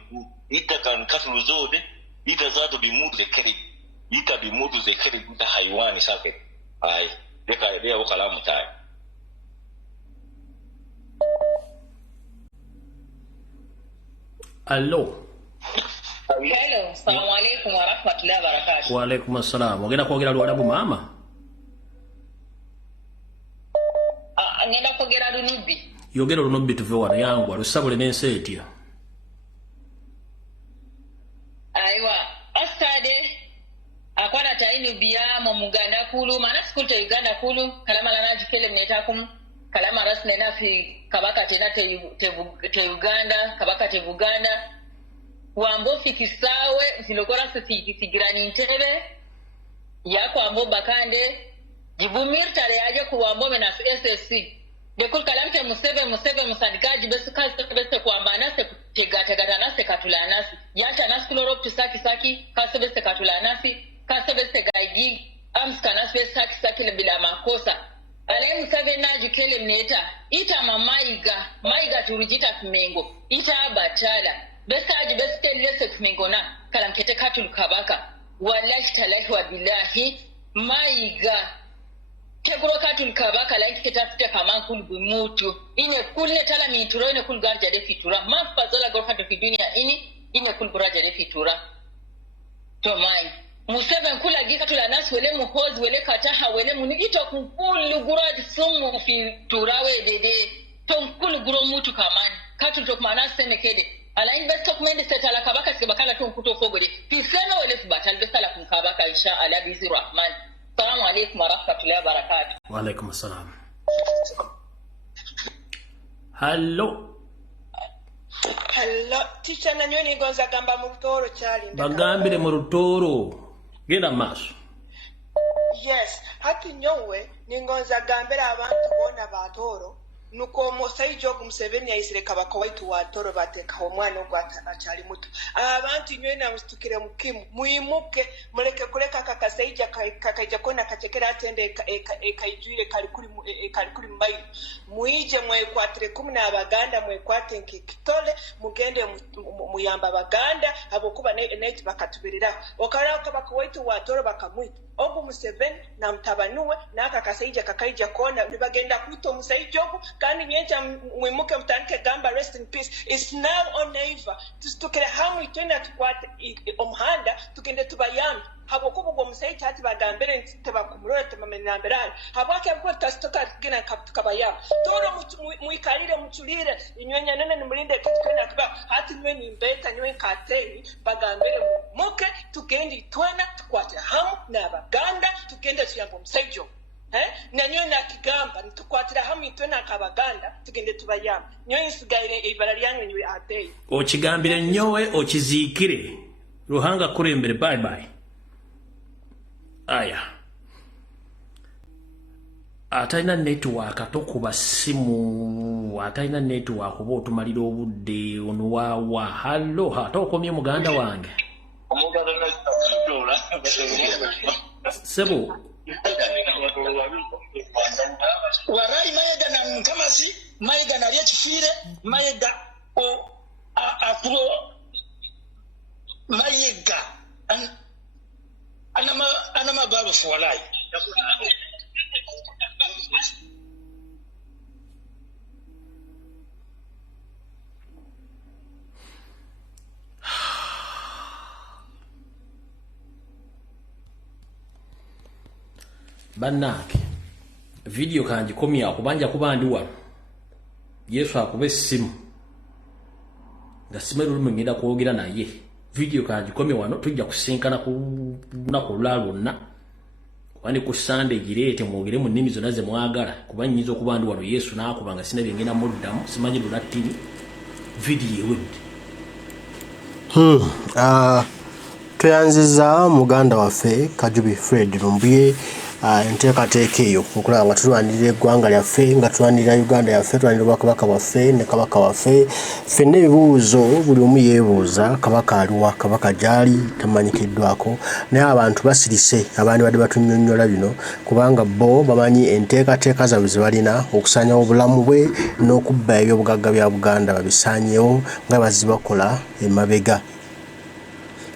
ita kan katulu zode ita zato bimudu zekeri ita bimudu zekeri ita haywani sake ai deka wakalamu tayo. Allo. Hello, assalamu alaikum wa rahmatullahi wa barakatuh. Wa alaikum assalam. Ogenda kwogera Luwarabu maama? Ngenda kwogera Lunubi. Yogera Lunubi tuve wano yangu alusabule n'ensi etya. Aiwa, astade akwana taini biyamo muganda kulu mana school te Uganda kulu kalama lana jikele mnetakum kalama rasne na fi kabaka tena te Uganda kabaka te Buganda wambo fikisawe zilokora sigirani ntebe yako ambo bakande jibumir tare aje ku wambo mena SSC de kul kalamte musebe musadikaji besu bese kwa manase tegata nase katulanasi yata nas kulorop saki kasebe katulanasi kasebe gaigi amskana saki le bila makosa ale musebe naji kele mneta ita maiga turujita kumengo ita abatala besaji bestelese kumengona kalankete katul kabaka wallahi talahi wa billahi maiga kebro katul kabaka like ketafute kama kulbu mutu ine kulle tala mituro ine kul garja de fitura mafazola go hado fidunia ine kul buraja de fitura to mai museben kula gika tula nas wele muhoz wele kataha wele munigito kul gurad sumu fi turawe dede ton kul guro mutu kamani katul to mana sene kede ala in best of mende setala kabaka sikabakala ton kuto fogode fisena wele batal besala kun kabaka insha Allah bizi rahman. Assalamu alaikum wa rahmatullahi wa barakatuh. Wa alaikum assalam. Hello. Teacher nanyoni gonza gamba mu Rutoro chali. Bagambire mu Rutoro. Genda maso. Yes, hati nyowe ningonza gambira abantu bona batoro nuko Musaijo Museveni yaisire kabaka waitu wa toro bateka omwana ogwata achali muto abantu nyowe namustukire mukimu muimuke muleke kuleka kakasaija kakaija kona kachekera atende ekaijuire kali kuli mbayi muije mwekwatire 10 abaganda mwekwate nkitole mugende muyamba abaganda abokuba night bakatubirira okala kabaka waitu wa toro bakamwita ogu Museveni na mtabanuwe naka kasaija kakaija kona bagenda kwito Musaijo kandi nyenja mwimuke mtanike gamba rest in peace is now on neighbor tustukire hamwe twenda tukwate omhanda tugende tubayambe habo kubo Musaijo hati bagambere nteba kumurora temamenambera habake bwo tastoka gina kabayamba toro muikalire mutulire inywenya nene nimulinde kitu kwenda kuba hati mweni mbeka nywe kateni bagambere muke tugende twena tukwate hamwe n'abaganda tugende tuyambo Musaijo nanyo nakigamba nitukwatira hamwe twena kabaganda tugende tubayamba nyo insigaire ibara lyange nywe atei okigambire nyowe okizikire ruhanga kurembere bye bye aya ataina network atokuba simu ataina network oba otumalira obudde onuwawa hallo hatokomye muganda wange sebo warai maega na mkamasi maega na riachifire maega o afro maega anama baro fuwalai Banake video kanji komya kubanja kubandiwa Yesu akube simu nga simeru ngenda kwogera naye video kanji komya wano tujja kusinkana ku nakulalo wani ku Sunday girete mwogere mu nnimi zonna ze mwagala kubanyizo kubandiwa no Yesu nakubanga sina byengena muddamu simanyi lulatini video ewedde tuyanziza muganda waffe Kajubi Fred Lumbuye enteekateeka eyo okulaba nga tulwanirira eggwanga lyaffe nga tulwanirira Uganda yaffe tulwanirira kabaka waffe ne kabaka waffe ffenna ebibuuzo buli omu yeebuuza kabaka aliwa kabaka gyali tamanyikiddwako naye abantu basirise abaani badde batunnyonnyola bino kubanga bo bamanyi enteekateeka zaabwe ze balina okusaanyawo obulamu bwe n'okubba ebyobugagga bya Buganda babisaanyewo nga bazzi bakola emabega.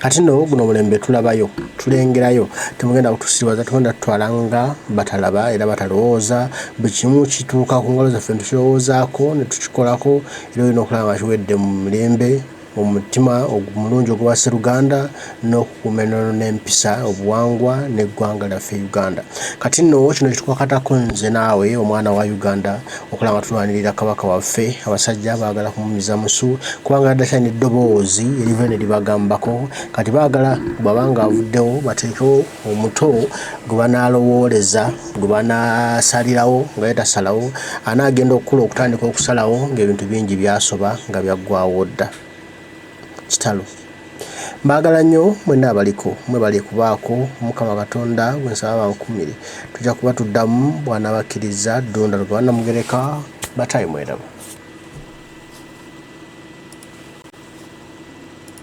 Kati no guno mulembe tulabayo tulengerayo temugenda kutusibaza tugenda tutwalanga batalaba era batalowooza bikimu kituuka ku ngalo zaffe tukirowoozaako ne tukikolako era olina okulaba nga kiwedde mu mulembe omutima omulungi ogwa Sseruganda n'okukuuma ennono n'empisa obuwangwa n'eggwanga lyaffe Uganda. Kati nno kino kitukakatako nze naawe omwana wa Uganda okulaba tulwanirira kabaka waffe. Abasajja baagala kumumiza musu kubanga addashani eddoboozi eriva ne libagambako kati baagala babanga avuddewo bateekewo omuto gwe banaalowoleza gwe banaasalirawo nga yetasalawo anaagenda okukula okutandika okusalawo ng'ebintu bingi byasoba nga byaggwawo dda kitalo. Mbaagala nnyo mwenna abaliko mwebali kubaako Mukama Katonda gwe nsaba bankumire tujja kuba tuddamu bw'anaabakkiriza ddunda lwe bannamugereka batayi mweraba.